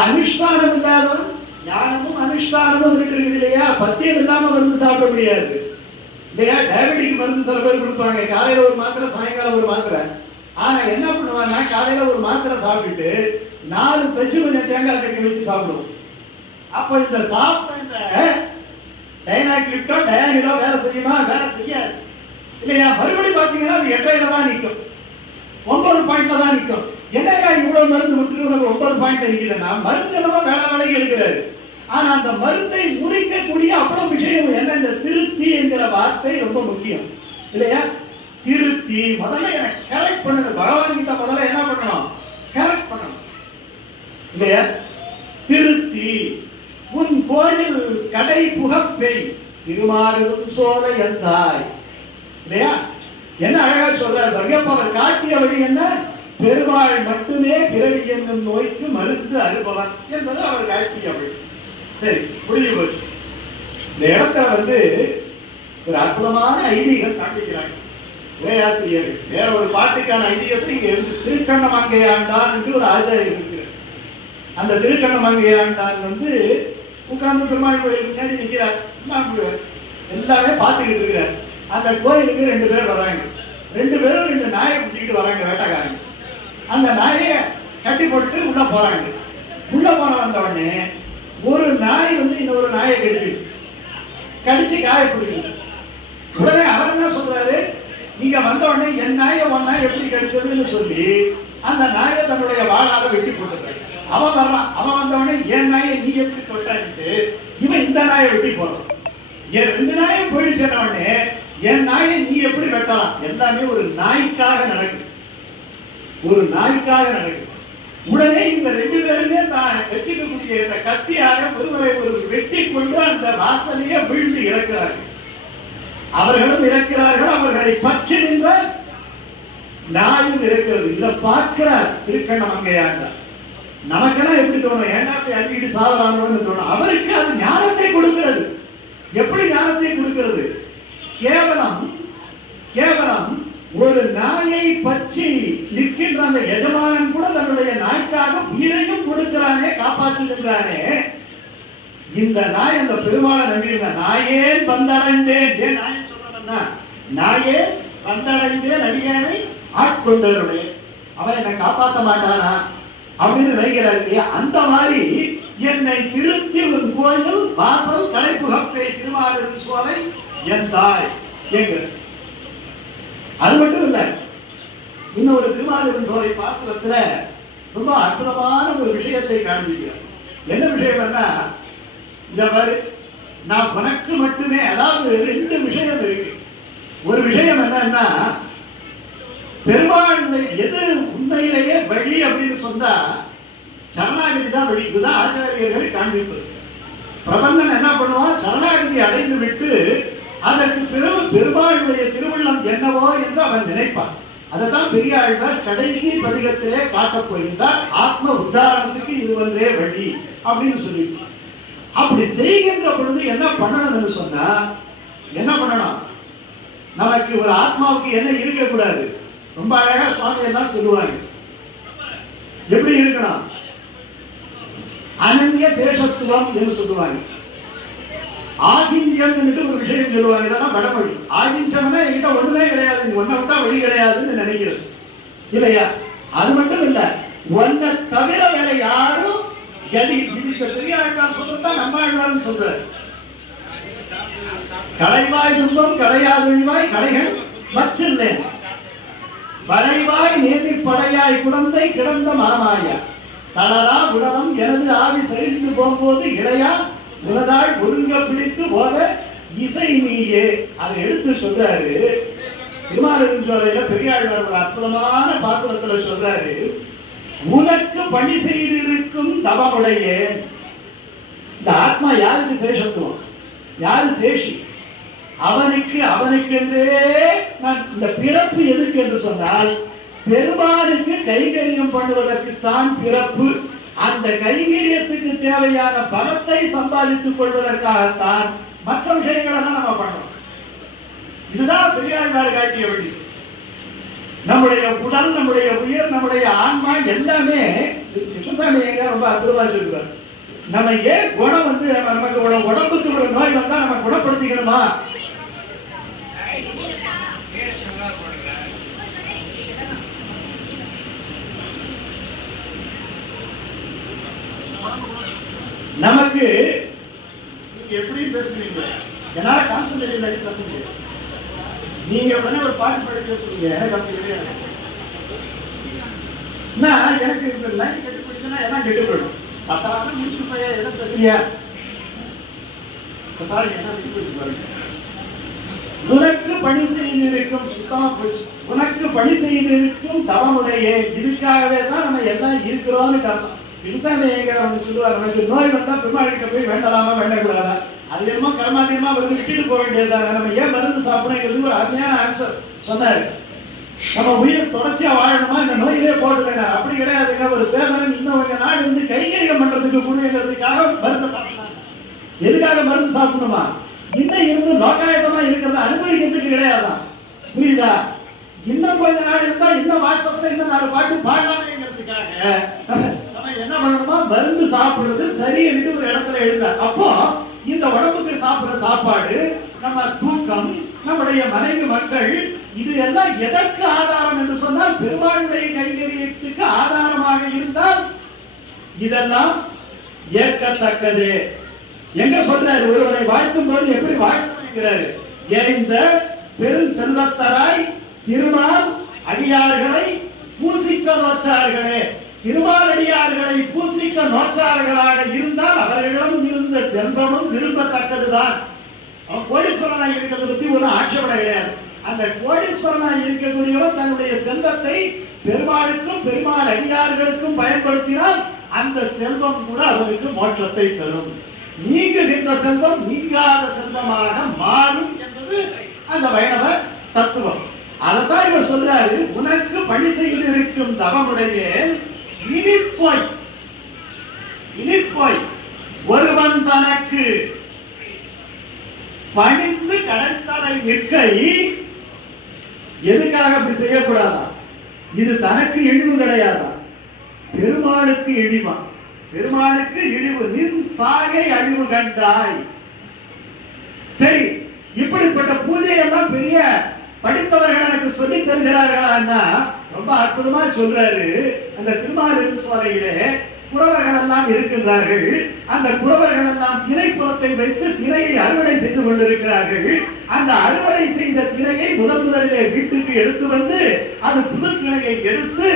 அனுஷ்டானம் இல்லாதவன் ஞானமும் அனுஷ்டானமும் இருக்கு இல்லையா? பத்தியம் இல்லாம மருந்து சாப்பிட முடியாது இல்லையா? டயபெட்டிக் மருந்து சில பேர் கொடுப்பாங்க, காலையில ஒரு மாத்திரை சாயங்காலம் ஒரு மாத்திரை. ஆனா என்ன பண்ணுவாங்கன்னா காலையில ஒரு மாத்திரை சாப்பிட்டுட்டு 4 பெஞ்சு கொஞ்சம் தேங்காய் கட்டி வச்சு சாப்பிடுவோம். அப்ப இந்த சாப்பிட்ட இந்த டைனாக்லிப்டோ டயானிலோ வேலை செய்யுமா? வேலை செய்யாது இல்லையா? மறுபடியும் பாத்தீங்கன்னா அது 8 தான் நிற்கும், 9 பாயிண்ட்ல தான் நிற்கும். என்னையா இவ்வளவு மருந்து விட்டு 9 பாயிண்ட் நிற்கிறேன்னா மருந்து என்னவோ வேலைக்கு எடுக்கிறாரு. ஆனா அந்த மருந்தை முறிக்கக்கூடிய அவ்வளவு விஷயம் என்ன? இந்த திருத்தி என்கிற வார்த்தை ரொம்ப முக்கியம் இல்லையா? திருத்தி முதல்ல எனக்கு கரெக்ட் பண்ணணும். பகவான் கிட்ட முதல்ல என்ன பண்ணணும்? கரெக்ட் பண்ணணும் இல்லையா? திருத்தி உன் கோயில் கடை புகப்பை திருமாறும் சோலை எந்தாய் இல்லையா? என்ன அழகா சொல்றார் பகவான். காட்டிய வழி என்ன? பெருமாள் மட்டுமே பிறவி என்னும் நோய்க்கு மருந்து அனுபவம் என்பது அவர் காட்டிய வழி. சரி, புரிஞ்சு போச்சு. இந்த இடத்துல ஒரு அற்புதமான ஐதீகம் காண்பிக்கிறாங்க உரையாசிரியர்கள். வேற ஒரு பாட்டுக்கான ஐதீகத்தை இங்க இருந்து திருக்கண்ணமங்கையாண்டான் என்று ஒரு ஆச்சாரியர் இருக்கிறார். அந்த திருக்கண்ணமங்கையாண்டான் உட்கார்ந்து பெருமாள் கோயிலுக்கு முன்னாடி நிற்கிறார். எல்லாமே பார்த்துக்கிட்டு இருக்கிறார். அந்த கோயிலுக்கு 2 பேர் வர்றாங்க. 2 பேரும் 2 நாயை பிடிச்சிட்டு வராங்க, வேட்டைக்காரங்க. அந்த நாயை கட்டி போட்டு உள்ள போறாங்க. உள்ள போன வந்த உடனே ஒரு நாய் இன்னொரு நாயை கடிச்சு காயப்படுது. உடனே அவர் என்ன சொல்றாரு? நீங்க வந்த உடனே என் நாயை உன் நாய் எப்படி கடிச்சதுன்னு சொல்லி அந்த நாயை தன்னுடைய வாழாக வெட்டி போட்டுறாரு. அவன் வர்றான். அவன் வந்த உடனே என் நாயை நீ எப்படி தொட்டான்ட்டு இவன் இந்த நாயை வெட்டி போறான். என் 2 நாயை போயிடுச்சு உடனே என் நாயை நீ எப்படி வெட்டலாம்? எல்லாமே ஒரு நாய்க்காக நடக்குது, ஒரு நாய்க்காக நடக்குது. உடனே இந்த 2 பேருமே தான் வச்சுக்கக்கூடிய இந்த கத்தியாக ஒருவரை ஒரு வெட்டி கொண்டு அந்த வாசலையே விழுந்து இறக்கிறார்கள். அவர்களும் இறக்கிறார்கள், அவர்களை பற்றி நின்ற நாயும் இருக்கிறது. இதை பார்க்கிறார் திருக்கண்ணமங்கையாண்டார். நமக்கெல்லாம் எப்படி தோணும்? ஏன்னா அள்ளிட்டு சாவலாம்னு தோணும். அவருக்கு அது ஞானத்தை கொடுக்கிறது. எப்படி ஞானத்தை கொடுக்கிறது? கேவலம் ஒரு நாயை பற்றி நிற்கின்ற அந்த எஜமானன் கூட தன்னுடைய நாய்க்காக உயிரையும் கொடுக்கிறானே, காப்பாற்றுகின்றானே. இந்த நாய் அந்த பெருமாளை நம்பியிருந்த நாயே வந்தடைந்தேன். ஏன் நாயை சொல்றதுன்னா, நாயே வந்தடைந்தேன் அடியானை ஆட்கொண்டவருடைய அவன் என்னை காப்பாற்ற மாட்டானா அப்படின்னு நினைக்கிறார் இல்லையா? அந்த மாதிரி என்னை திருத்தி ஒரு கோயில் வாசல் கடைப்புகப்பை திருமாலின் சோலை என் தாய் என்கிறார். அது மட்டும் இல்ல, இன்னொரு திருமாலின் சோலை பாத்திரத்துல ரொம்ப அற்புதமான ஒரு விஷயத்தை காண்பிக்கிறார். என்ன விஷயம்னா, இந்த மாதிரி நான் உனக்கு மட்டுமே, அதாவது 2 விஷயம் இருக்கு. ஒரு விஷயம் என்னன்னா, பெருமாளுடைய எது உண்மையிலேயே வழி அப்படின்னு சொன்னா சரணாகதி தான் வழி. இதுதான் ஆச்சாரியர்கள் காண்பிப்பது. பிரபந்தன் என்ன பண்ணுவான்? சரணாகதி அடைந்து விட்டு அதற்கு பிறகு பெருமாளுடைய திருவுள்ளம் என்னவோ என்று அவன் நினைப்பான். அதைத்தான் பெரியாழ்வார் கடைசி பதிகத்திலே காட்டப் போகின்றார். ஆத்ம உத்தாரணத்துக்கு இது ஒன்றே வழி அப்படின்னு சொல்லிட்டு, அப்படி செய்கின்ற பொழுது என்ன பண்ணணும்னு சொன்னா, என்ன பண்ணணும்? நமக்கு ஒரு ஆத்மாவுக்கு என்ன இருக்கக்கூடாது? ரொம்ப அழகா சுவாமி எல்லாம் சொல்லுவாங்க. எப்படி இருக்கணும்? அனன்ய சேஷத்துவம் என்று சொல்லுவாங்க. ஆகிஞ்சம் என்று ஒரு விஷயம் சொல்லுவாங்க. இதெல்லாம் வடமொழி. ஆகிஞ்சம்னா என்கிட்ட ஒண்ணுமே கிடையாது, ஒன்ன விட்டா வழி கிடையாதுன்னு நினைக்கிறது இல்லையா? அது மட்டும் இல்ல, ஒன்ன தவிர வேற யாரும் கதி பெரியாழ்வார் சொல்றதுதான் நம்மாழ்வார்னு சொல்றாரு. களைவாய் துன்பம் களையாதொழிவாய் களைகள் மற்றில்லை, வளைவாய் நேர்த்தி படையாய் குழந்தை கிடந்த மாமாயா தளரா உடலம் எனது ஆவி சரிந்து போகும்போது இடையா உலதாள் ஒருங்க பிடித்து போத இசை நீயே. அதை எடுத்து சொல்றாரு திருமாலிருஞ்சோலையில பெரியாழ்வார் ஒரு அற்புதமான பாசனத்துல சொல்றாரு, உனக்கு பணி செய்திருக்கும் தவமுடைய. இந்த ஆத்மா யாருக்கு சேஷத்துவம்? யாரு சேஷி? அவனுக்கென்றே இந்த பிறப்பு எதுக்கு என்று சொன்னால், பெருமானுக்கு கைங்கரியம் பண்ணுவதற்குத்தான் பிறப்பு. அந்த கைங்கரியத்துக்கு தேவையான பலத்தை சம்பாதித்துக் கொள்வதற்காகத்தான் மற்ற விஷயங்களை தான் நம்ம பண்ணணும். இதுதான் பெரியாழ்வார் காட்டிய வழி. நம்முடைய உடல், நம்முடைய உயிர், நம்முடைய ஆன்மா எல்லாமே கிருஷ்ணசாமி எங்க ரொம்ப அற்புதமா சொல்றார். நம்ம ஏன் குணம் வந்து நமக்கு உடம்புக்கு ஒரு நோய் வந்தா நம்ம குணப்படுத்திக்கணுமா? நமக்கு எப்படி பேசுறீங்க? என்னால கான்சன்ட்ரேட் பேச முடியாது. நீங்க உடனே ஒரு பாட்டு பாடி பேசுறீங்க, எனக்கு அப்படி கிடையாது. எனக்கு இந்த லைன் கெட்டு போயிடுச்சுன்னா எல்லாம் கெட்டு போயிடும். அப்பதான் முடிச்சுட்டு போய் எதை பேசுறியா பாருங்க, என்ன கெட்டு போயிட்டு பாருங்க. உனக்கு பணி செய்திருக்கும் சுத்தமா போச்சு. உனக்கு பணி செய்திருக்கும் தவமுடைய. இதுக்காகவே தான் நம்ம எல்லாம் இருக்கிறோம்னு காரணம். சொல்லுவார், நமக்கு நோய் வந்தா பெருமாளிக்க போய் வேண்டலாமா வேண்டக்கூடாதா? அது என்னமோ கர்மாதியமா வந்து விட்டுட்டு போக வேண்டியதுதான். நம்ம ஏன் மருந்து சாப்பிடணும்? ஒரு அருமையான ஆன்சர் சொன்னாரு. நம்ம உயிர் தொடர்ச்சியா வாழணுமா, இந்த நோயிலே போட்டு வேண்டாம்? அப்படி கிடையாதுங்க. ஒரு சேதனம் இன்னொரு நாடு வந்து கைங்கரியம் பண்றதுக்கு கூடியதுக்காக மருந்து சாப்பிடலாம். எதுக்காக மருந்து சாப்பிடணுமா? இன்னும் இருந்து லோகாயத்தமா இருக்கிறத அனுபவிக்கிறதுக்கு கிடையாதான். புரியுதா? இன்னும் கொஞ்ச நாள் இருந்தா இன்னும் வாட்ஸ்அப்ல இன்னும் 4 பாட்டு பாடலாமேங்கிறதுக்காக என்ன பண்ணணுமா, மருந்து சாப்பிடுறது சரி என்று ஒரு இடத்துல எழுந்தார். அப்போ இந்த உடம்புக்கு சாப்பிடுற சாப்பாடு, நம்ம தூக்கம், நம்முடைய மனைவி மக்கள், இது எல்லாம் எதற்கு ஆதாரம் என்று சொன்னால் பெருமாளுடைய கைங்கரியத்துக்கு ஆதாரமாக இருந்தால் இதெல்லாம் ஏற்கத்தக்கது. எங்க சொல்றாரு? ஒருவரை வாழ்த்தும் போது எப்படி வாழ்த்துகிறாரு? இந்த பெரும் செல்வத்தராய் திருமால் அடியார்களை பூசிக்க நோற்றார்களே. திருமாலடியார்களை பூசிக்க நோற்றார்களாக இருந்தால் அவர்களிடம் இருந்த செல்வமும் விரும்பத்தக்கதுதான். அவன் கோடீஸ்வரனாக இருக்கிறத பத்தி ஒரு ஆட்சேபனை கிடையாது. அந்த கோடீஸ்வரனாக இருக்கக்கூடியவர் தன்னுடைய செல்வத்தை பெருமாளுக்கும் பெருமாள் அடியார்களுக்கும் பயன்படுத்தினால் அந்த செல்வம் கூட அவருக்கு மோட்சத்தை தரும். நீங்குகின்ற செல்வம் நீங்காத செல்வமாக மாறும் என்பது அந்த வைணவ தத்துவம். அதைத்தான் இவர் சொல்றாரு, உனக்கு பணி செய்து இருக்கும் தவமுடைய இனிப்போய் ஒருவன் தனக்கு பணிந்து கடற்கரை நிற்கை. எதுக்காக அப்படி செய்யக்கூடாதா? இது தனக்கு இழிவு கிடையாதா? பெருமாளுக்கு இழிவா? பெருமாளுக்கு இழிவு. நின் சாகை அழிவு கண்டாய். சரி, இப்படிப்பட்ட பூஜையெல்லாம் பெரிய படித்தவர்கள் எனக்கு சொல்லி தருகிறார்களா? ரொம்ப அற்புதமா சொல்றாரு. அந்த திருமாலிருஞ்சோலையிலே குறவர்கள் எல்லாம் இருக்கின்றார்கள். அந்த குறவர்கள் எல்லாம் திணைப்புறத்தை வைத்து திணையை அறுவடை செய்து கொண்டிருக்கிறார்கள். அந்த அறுவடை செய்த திணையை முதலிலே வீட்டுக்கு எடுத்து வந்து அது புது திணையை எடுத்து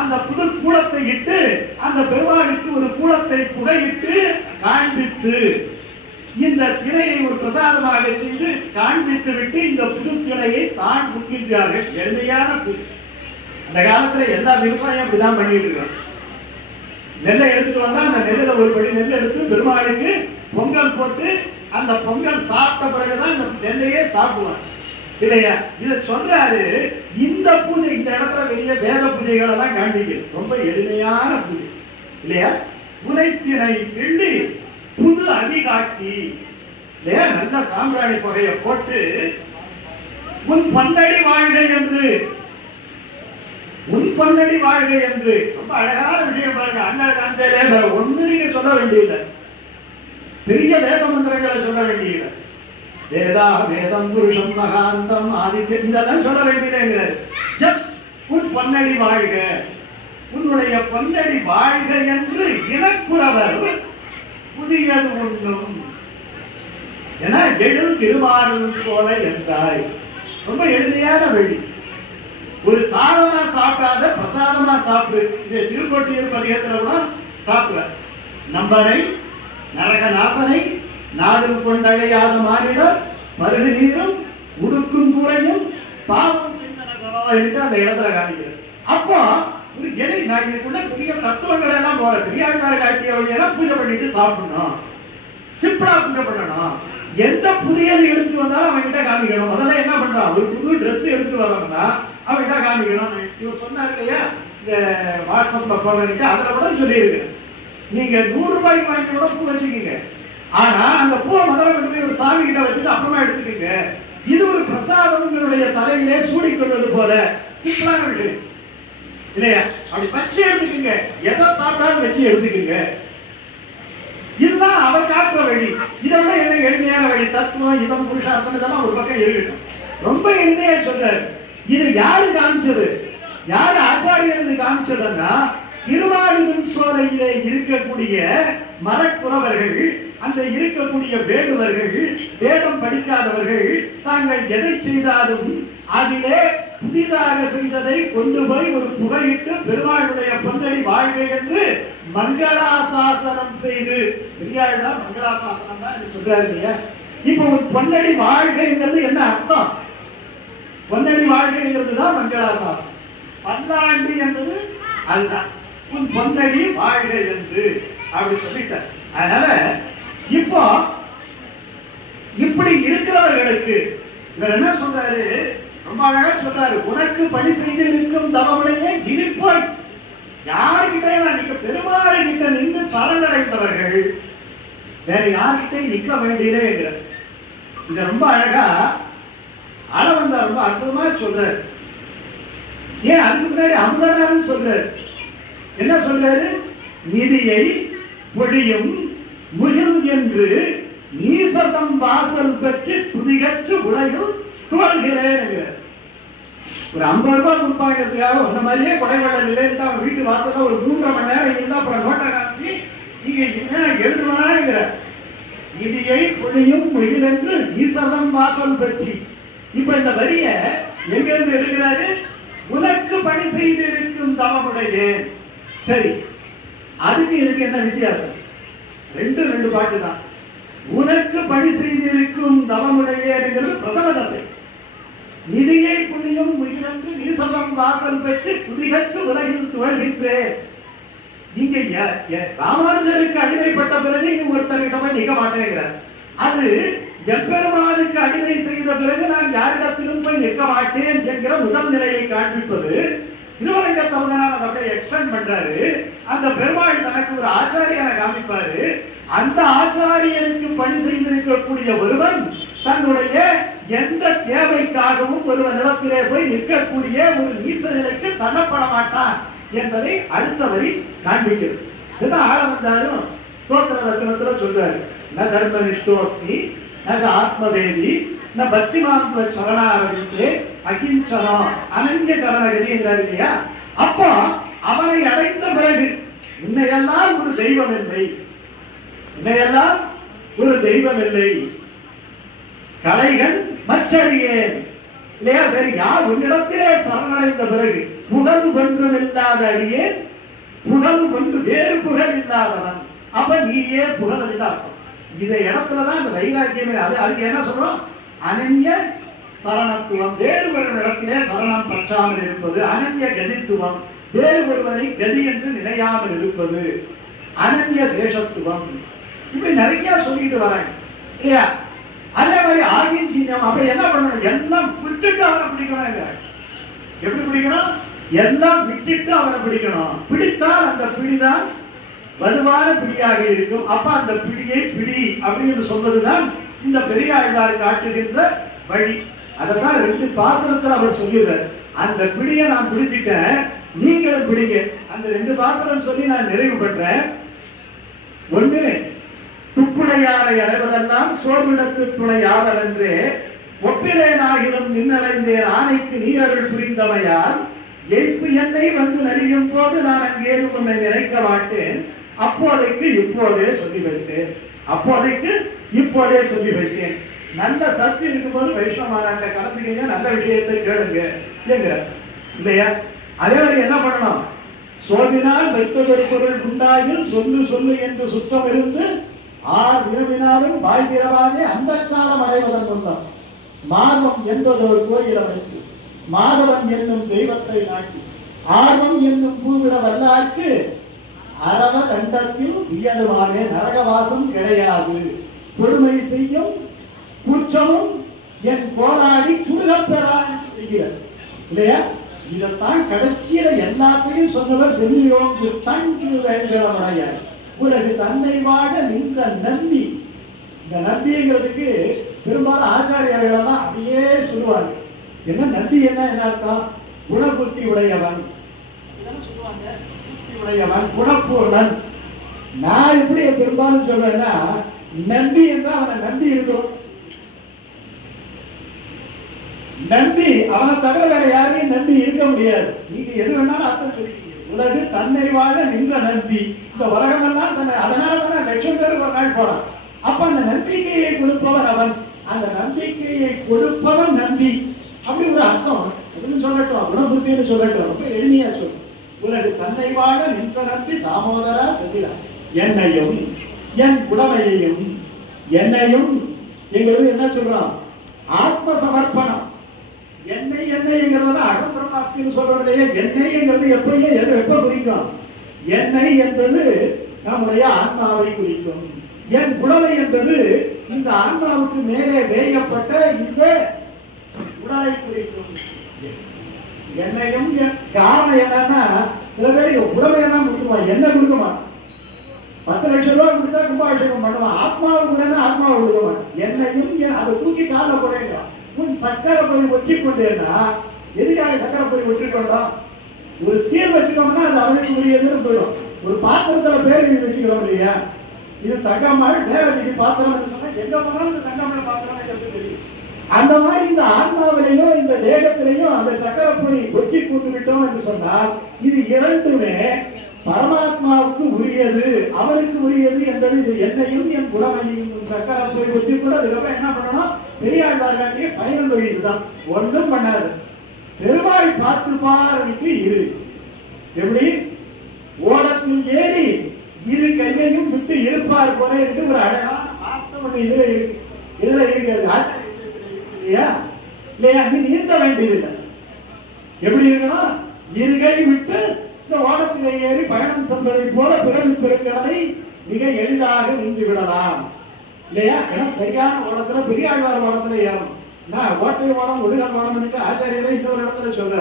அந்த புது கூளத்தை இட்டு அந்த பெருமாளுக்கு ஒரு கூளத்தை புகையிட்டு காண்பித்து இந்த திணையை ஒரு பிரசாதமாக செய்து காண்பித்து விட்டு இந்த புது திணையை தான் முக்கின்றார்கள். எளிமையான பூஜை. அந்த காலத்துல எல்லா விவசாயம் அப்படிதான் பண்ணிட்டு இருக்காங்க. நெல்லை எடுத்துட்டு வந்தா அந்த நெல்லில் ஒரு படி நெல் எடுத்து பெருமாளுக்கு பொங்கல் போட்டு அந்த பொங்கல் சாப்பிட்ட பிறகுதான் இந்த நெல்லையே சாப்பிடுவாங்க இல்லையா? இதை சொல்றாரு. இந்த பூஜை இந்த இடத்துல வெளிய வேத பூஜைகள் எல்லாம் காண்பிக்கிறது. ரொம்ப எளிமையான பூஜை இல்லையா? புனைத்தினை கிள்ளி புது அடி காட்டி இல்லையா? நல்ல சாம்பிராணி புகையை போட்டு உன் பொன்னடி வாழ்க என்று, உன் பொன்னடி வாழ்க என்று ரொம்ப அழகான விஷயம் பாருங்க. அண்ணன் காஞ்சையிலே ஒண்ணு நீங்க சொல்ல வேண்டியதில்லை, பெரிய வேத மந்திரங்களை சொல்ல வேண்டியதில்லை. வேதா வேதம் புருஷம் மகாந்தம் ஆதித்யம் இதெல்லாம் சொல்ல வேண்டியதே. ஜஸ்ட் உன் பொன்னடி வாழ்க, உன்னுடைய பொன்னடி வாழ்க என்று இனக்குறவர் புதியது ஒன்றும் என எழும் திருமாறும் போல என்றாய். ரொம்ப எளிமையான வழி. ஒரு சாதமா சாப்பிடாத பிரசாதமா சாப்பிடு. இது திருக்கோட்டியூர் பதிகத்துல கூட சாப்பிட நம்பனை நரகநாசனை நாடும் கொண்டழையாத மாறிடம் மருகு நீரும் உடுக்கும் கூரையும் பாவம் சிந்தனை அந்த இடத்துல காமிக்கிறது. அப்போ ஒரு எடை நான் இதுக்குள்ள பெரிய தத்துவங்கள் எல்லாம் போற பெரியாழ்வார காட்டிய வழியெல்லாம் பூஜை பண்ணிட்டு சாப்பிடணும், சிம்பிளா பூஜை பண்ணணும். எந்த புதியது எடுத்து வந்தாலும் அவன்கிட்ட காமிக்கணும். முதல்ல என்ன பண்றான், ஒரு புது ட்ரெஸ் எடுத்து வரணும்னா அவன்கிட்ட காமிக்கணும். இவர் சொன்னார் இல்லையா இந்த வாட்ஸ்அப்ல போறதுக்கு, அதுல கூட சொல்லியிருக்கேன். நீங்க 100 ரூபாய்க்கு வாங்கி கூட பூ வச்சுக்கீங்க, ஆனா அந்த பூவை முதல்ல கொண்டு போய் ஒரு சாமி கிட்ட வச்சுட்டு அப்புறமா எடுத்துக்கீங்க. இது ஒரு பிரசாதம் உங்களுடைய தலையிலே சூடிக்கொள்வது போல சிம்பிளான விஷயம் இல்லையா? அப்படி வச்சு எடுத்துக்கீங்க, எதை சாப்பிட்டாலும் வச்சு எடுத்துக்கீங்க. இதுதான் அவர் காட்டுற வழி. இதெல்லாம் என்ன எளிமையான வழி. தத்துவம் இதம் புருஷார்த்தம் இதெல்லாம் ஒரு பக்கம் இருக்கட்டும், ரொம்ப எளிமையா சொல்றாரு. இது யாரு காமிச்சது, யாரு ஆச்சாரியர்கள் காமிச்சதுன்னா திருமாலின் சோலையிலே இருக்கக்கூடிய மரக்குறவர்கள், அந்த இருக்கக்கூடிய வேடுவர்கள், வேதம் படிக்காதவர்கள் தாங்கள் எதை செய்தாலும் அதிலே புதிதாக செய்ததை கொண்டு போய் ஒரு புகையிட்டு பெருமாளுடைய பொன்னடி வாழ்க என்று மங்களாசாசனம் செய்து, பெரியாழ்வார் மங்களாசாசனம் தான் சொல்றாரு இல்லையா? இப்ப ஒரு பொன்னடி வாழ்கைங்கிறது என்ன அர்த்தம்? பொன்னடி வாழ்கைங்கிறது தான் மங்களாசாசனம். பல்லாண்டு என்பது அதுதான். உன் பொன்னடி வாழ்க என்று அப்படி சொல்லிட்டார். அதனால இப்போ இப்படி இருக்கிறவர்களுக்கு இவர் என்ன சொல்றாரு, ரொம்ப அழகா சொல்றாரு. உனக்கு பணி செய்து நிற்கும் தவமுடைய இனிப்பாய் யாருக்கிட்ட நீங்க பெருமாளை கிட்ட நின்று சரணடைந்தவர்கள் வேற யார்கிட்ட நிற்க வேண்டியதே இருக்கிற. இத ரொம்ப அழகா அளவந்தா ரொம்ப அற்புதமா சொல்றாரு. ஏன் அதுக்கு முன்னாடி அமுதனாரும் சொல்றாரு. என்ன சொல்றாரு, நிதியை பொழியும் முயல் என்று நீசதம் வாசல் பெற்று புதிகற்று உலகில் துவல்கிறேன். ஒரு 50 ரூபாய் கொடுப்பாங்கிறதுக்காக ஒன்ன மாதிரியே கொடைவெள்ளம் இல்லைன்னு அவன் வீட்டு வாசல ஒரு 3.5 மணி நேரம் இருந்தா அப்புறம் நோட்டை காமிச்சு நீங்க என்ன எழுதுவாங்கிற. நிதியை பொழியும் முயல் என்று நீசதம் வாசல் பெற்றி. இப்ப இந்த வரிய எங்க இருந்து எழுதுகிறாரு, உனக்கு பணி செய்து இருக்கும் தவமுடையேன். சரி, அதுக்கு இதுக்கு என்ன வித்தியாசம்? ரெண்டு பாட்டு தான். உனக்கு பணி செய்திருக்கும் தவமுடையேங்கிறது பிரதம தசை. நிதியை புண்ணியம் முயலன்று நீசலம் வாசல் பெற்று புதிகற்று உலகில் துவழ்கின்றேன். நீங்க ராமானுஜருக்கு அடிமைப்பட்ட பிறகு நீங்க ஒருத்தரிடமே நிற்க மாட்டேங்கிறார். அது எப்பெருமானுக்கு அடிமை செய்த பிறகு நான் யாரிடத்திலும் போய் நிற்க மாட்டேன் என்கிற முதல் நிலையை காண்பிப்பது. திருவரங்க தமுதனார் அதை அப்படியே எக்ஸ்டெண்ட் பண்றாரு. அந்த பெருமாள் தனக்கு ஒரு ஆச்சாரியனை காமிப்பாரு. அந்த ஆச்சாரியனுக்கு பணி செய்திருக்கக்கூடிய ஒருவன் தன்னுடைய எந்த தேவைக்காகவும் ஒருவனிடத்திலே போய் நிற்கக்கூடிய ஒரு நீச நிலைக்கு தள்ளப்பட மாட்டான் என்பதை அடுத்த வரி காண்பிக்கிறது. இதுதான் ஆள வந்தாலும் ஸ்தோத்திர ரத்னத்துல சொல்றாரு. ந தர்மனிஷ்டோஸ்மி ந ஆத்மவேதி ந பக்திமாத்ம சரணாரதித்தே அகிஞ்சனம் அனன்ய சரணகதி என்றார் இல்லையா? அப்போ அவனை அடைந்த பிறகு இன்னையெல்லாம் ஒரு தெய்வம் இல்லை, இன்னையெல்லாம் ஒரு தெய்வம் இல்லை, கலைகள் மற்றறியேன் இல்லையா? வேறு யார் உன்னிடத்திலே சரணடைந்த பிறகு புகழ் ஒன்றும் இல்லாத அடியேன், புகழ் ஒன்று வேறு புகழ் இல்லாதவன். அப்ப நீயே புகழ் இல்லாத இந்த இடத்துலதான் இந்த வைராக்கியமே. அதுக்கு என்ன சொல்றோம், அனன்ய சரணத்துவம். வேறு ஒரு இடத்திலே சரணம் பற்றாமல் இருப்பது. அனன்ய கதித்துவம், வேறு ஒருவரை கதி என்று நினையாமல் இருப்பது. அனன்ய சேஷத்துவம். இப்படி நிறைய சொல்லிட்டு வராங்க இல்லையா? அதே மாதிரி ஆகியம் அப்படி என்ன பண்ணணும், எல்லாம் விட்டுட்டு அவனை பிடிக்கணும். எப்படி பிடிக்கணும்? எல்லாம் விட்டுட்டு அவனை பிடிக்கணும். பிடித்தால் அந்த பிடிதான் வலுவான பிடியாக இருக்கும். அப்ப அந்த பிடியை பிடி அப்படின்னு சொல்வதுதான் இந்த பெரியாழ்வார் காட்டுகின்ற வழி. அதெல்லாம் 2 பாத்திரத்தில் அவர் சொல்லிடுறார். அந்த பிடியை நான் பிடிச்சிட்டேன், நீங்களும் பிடிங்க. அந்த 2 பாத்திரம் சொல்லி நான் நிறைவு பெற்றேன். ஒன்று, துப்புடையாரை அடைவதெல்லாம் சோர்விடத்து துணையாதல் என்றே ஒப்பிலேனாகிலும் நின்னடைந்தேன் ஆணைக்கு நீ அருள் புரிந்தவையால் எய்ப்பு என்னை வந்து நடிக்கும் போது நான் அங்கேது உன்னை நினைக்க மாட்டேன். அப்போதைக்கு இப்போதே சொல்லி வைத்தேன், அப்போதைக்கு இப்போதே சொல்லி வைத்தேன். நல்ல சக்தி இருக்கும்போது வைஷ்ணவமாராட்ட கலந்துக்கீங்க, நல்ல விஷயத்தை கேளுங்க இல்லையா? அதே மாதிரி என்ன பண்ணணும்? சோதினால் வைத்ததொரு பொருள் உண்டாயில் சொல்லு சொல்லு என்று சுத்தம் இருந்து ஆர் விரும்பினாலும் வாய் திறவாதே அந்த காலம் அடைவதன் சொந்தம் மார்வம் என்பதொரு கோயில் அமைத்து மாதவன் என்னும் தெய்வத்தை நாட்டி ஆர்வம் என்னும் பூவிட வல்லாருக்கு அரவ கண்டத்தில் உயருமானே நரகவாசம் கிடையாது. கொடுமை செய்யும் கூச்சமும் என் போராடி குடுகப்பெறான் செய்கிறார் இல்லையா? இதைத்தான் கடைசியில எல்லாத்தையும் சொன்னவர் செல்லியோங்கு தங்கு வேண்டவரையார் உலகு தன்னை வாழ நின்ற நம்பி. இந்த நம்பிங்கிறதுக்கு பெரும்பாலும் ஆச்சாரியார்கள் தான் அப்படியே சொல்லுவாங்க. என்ன நம்பி என்ன அர்த்தம்? குணபுத்தி உடையவன் சொல்லுவாங்க, உடையவன் குணப்பூர்ணன். நான் எப்படி பெரும்பாலும் சொல்றேன்னா, நம்பி என்றால் அவனை நம்பி இருக்கும். நம்பி அவனை தவிர வேற யாரையும் நம்பி இருக்க முடியாது. நீங்க எது வேணாலும் அர்த்தம் சொல்லிட்டீங்க. உலகு தன்னை வாழ நின்ற நம்பி. இந்த உலகம் எல்லாம் தன்னை, அதனால தானே லட்சம் பேருக்கு ஒரு நாள் போறான். அப்ப அந்த நம்பிக்கையை கொடுப்பவன் அவன், அந்த நம்பிக்கையை கொடுப்பவன் நம்பி. அப்படி ஒரு அர்த்தம் அப்படின்னு சொல்லட்டும், குணபுத்தின்னு சொல்லட்டும், ரொம்ப எளிமையா சொல்லும். உலகு தன்னை வாழ நின்ற நம்பி தாமோதரா செல்கிறார். என்னையும் என் குடமையையும் என்னையும் எங்களுக்கு என்ன சொல்றோம்? ஆத்ம சமர்ப்பணம். என்னை என்னைங்கிறத அகம்பிரமாஸ்தின்னு சொல்றதுலையே என்னைங்கிறது எப்பயும் எப்ப குறிக்கும்? எண்ணெய் என்பது நம்முடைய ஆன்மாவை குறிக்கும். என் குடலை என்பது இந்த ஆன்மாவுக்கு மேலே வேயப்பட்ட இந்த உடலை குறிக்கும். என்னையும் காரணம் என்னன்னா, சில பேர் உடலை எல்லாம் கொடுக்குவான், என்ன கொடுக்குவான்? 10 லட்சம் ரூபாய் கொடுத்தா கும்பாபிஷேகம் பண்ணுவான். ஆத்மாவுக்கு ஆத்மாவை கொடுக்குவான். என்னையும் அதை தூக்கி கால போடுங்க. உன் சக்கரை போய் ஒட்டி கொண்டேன்னா எதுக்காக சக்கரை போய் ஒட்டி கொண்டோம்? ஒரு சீர் வச்சுக்கோம்னா அது அவனுக்கு உரியதுன்னு போயிடும். ஒரு பாத்திரத்துல பேர் நீங்க வச்சுக்கிறோம் இல்லையா? இது தங்கம்மாள் தேவதிக்கு பாத்திரம் சொன்னா எங்க போனாலும் இந்த தங்கம்மாள் பாத்திரம் தெரியும். அந்த மாதிரி இந்த ஆன்மாவிலையும் இந்த தேகத்திலையும் அந்த சக்கரை போய் ஒட்டி கூட்டு விட்டோம் என்று சொன்னால் இது இரண்டுமே பரமாத்மாவுக்கு உரியது, அவனுக்கு உரியது என்பது. இது என்னையும் என் குணமையும் சக்கரை போய் ஒட்டி கூட அதுக்கப்புறம் என்ன பண்ணணும்? பெரியாழ்வார்காட்டிய பயணம் வழிதுதான், ஒன்றும் பண்ணாது. பெருமாள் பார்த்து பாருக்கு இரு. எப்படி? ஓடத்தில் ஏறி இரு கையையும் விட்டு இருப்பார் போல இருக்கு ஒரு அழகான வார்த்தை ஒண்ணு இதுல இருக்கு. இதுல இருக்கிறது இல்லையா? இல்லையா? நீ நீந்த வேண்டியதில்லை. எப்படி இருக்கணும்? இருகை விட்டு இந்த ஓடத்திலே ஏறி பயணம் செல்வதை போல பிறகு பெருங்கடலை மிக எளிதாக நின்று விடலாம் இல்லையா? ஏன்னா சரியான ஓடத்துல பெரியாழ்வார் ஓடத்துல ஏறணும். ஓட்டை ஓடம் ஒடுகல் ஓடம் ஆச்சாரியரை இன்னொரு இடத்துல சொல்ற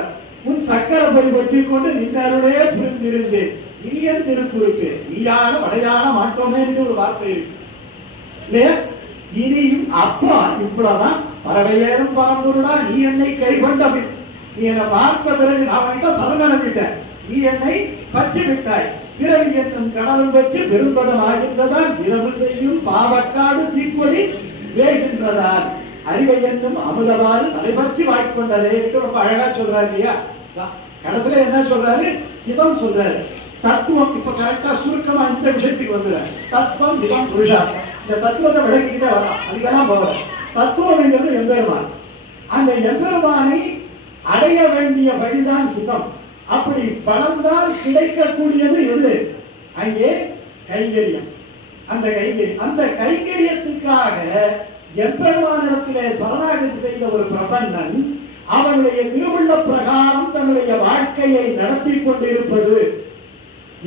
உன் சக்கரை போய் வெற்றி கொண்டு நின்னாருடைய புரிந்திருந்து இனியன் திருக்குறிப்பு நீயான வடையான மாட்டோமே என்று ஒரு வார்த்தை இருக்கு இல்லையா? இனியும் அப்பா இவ்வளவுதான் பறவையேறும் பரம்பொருடா நீ என்னை கை கொண்ட நீ என்னை பார்த்த பிறகு நான் சரணடைவிட்டேன், நீ என்னை பற்றி விட்டாய். பிறவி என்னும் கடவுள் பற்றி பெரும்பதம் ஆகின்றதால் இரவு செய்யும் பாவக்காடு தீப்பொறி வேகின்றதால் அறிவை என்னும் அமுதவாறு அதை பற்றி வாய்க்கொண்டதே ரொம்ப அழகா சொல்றாரு இல்லையா? கடைசியில என்ன சொல்றாரு? இவன் சொல்றாரு தத்துவம். இப்ப கரெக்டா சுருக்கமா இந்த விஷயத்துக்கு வந்துடுற தத்துவம் இவன் புருஷா. இந்த தத்துவத்தை விளக்கிக்கிட்டே வரலாம், அதுக்கெல்லாம் போகிற தத்துவம் என்பது எம்பெருமான். அந்த எம்பெருமானை அடைய வேண்டிய வழிதான் சுத்தம். அப்படி பலந்தால் கிடைக்கக்கூடியது எது? அங்கே கைங்கரியம். அந்த கைங்கரியத்துக்காக எம்பெருமானிடத்திலே சரணாகதி செய்த ஒரு பிரபன்னன் அவனுடைய திருவுள்ள பிரகாரம் தன்னுடைய வாழ்க்கையை நடத்தி கொண்டிருப்பது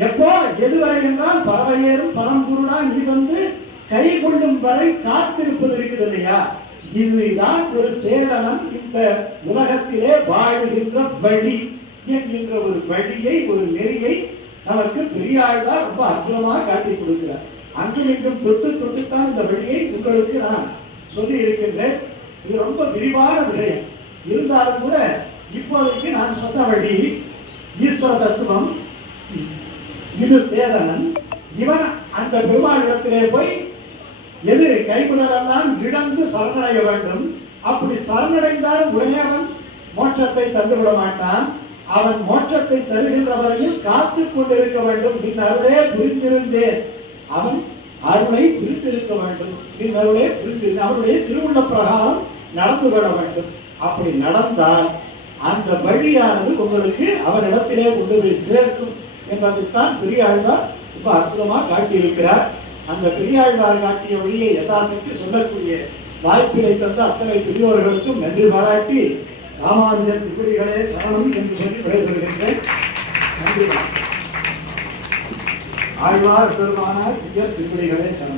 எப்போ எதுவரை என்றால் பறவையேறும் பரம்பொருளா நீ வந்து கை கொள்ளும் வரை காத்திருப்பது இருக்குது இல்லையா? இதுதான் ஒரு சேதனம் இந்த உலகத்திலே வாழுகின்ற வழி என்கின்ற ஒரு வழியை, ஒரு நெறியை நமக்கு பெரியாழ்வார் ரொம்ப அற்புதமாக காட்டி கொடுக்கிறார். அங்கும் இங்கும் தொட்டு தொட்டுத்தான் இந்த வழியை உங்களுக்கு நான் சொல்லி இருக்கின்றேன். இது ரொம்ப விரிவான விஷயம். இருந்தாலும் கூட இப்போதைக்கு நான் சொன்னபடி ஈஸ்வர தத்துவம், இது சேதனன், இவன் அந்த பெருமாளிடத்திலே போய் எதிரி கைகுணரெல்லாம் இழந்து சரணடைய வேண்டும். அப்படி சரணடைந்தால் உடனே அவன் மோட்சத்தை தந்துவிட மாட்டான். அவன் மோட்சத்தை தருகின்ற வரையில் காத்துக் கொண்டிருக்க வேண்டும். நீ அருளே புரிந்திருந்தேன், அவன் அருளை பிரித்திருக்க வேண்டும். நீ அருளே புரிந்திருந்த அவருடைய திருவுள்ள பிரகாரம் நடந்து விட வேண்டும். அப்படி நடந்தால் அந்த வழியானது உங்களுக்கு அவரிடத்திலே கொண்டு போய் சேர்க்கும் என்பதைத்தான் பெரியாழ்வார் ரொம்ப அற்புதமா காட்டியிருக்கிறார். அந்த பெரியாழ்வார் காட்டிய வழியை யதாசக்தி சொல்லக்கூடிய வாய்ப்பினை தந்த அத்தனை பெரியோர்களுக்கும் நன்றி பாராட்டி ராமானுஜர் திருப்பதிகளே சரணம் என்று சொல்லி விடைபெறுகின்றேன். நன்றி. ஆழ்வார் பெருமானார் திருப்பதிகளே சரணம்.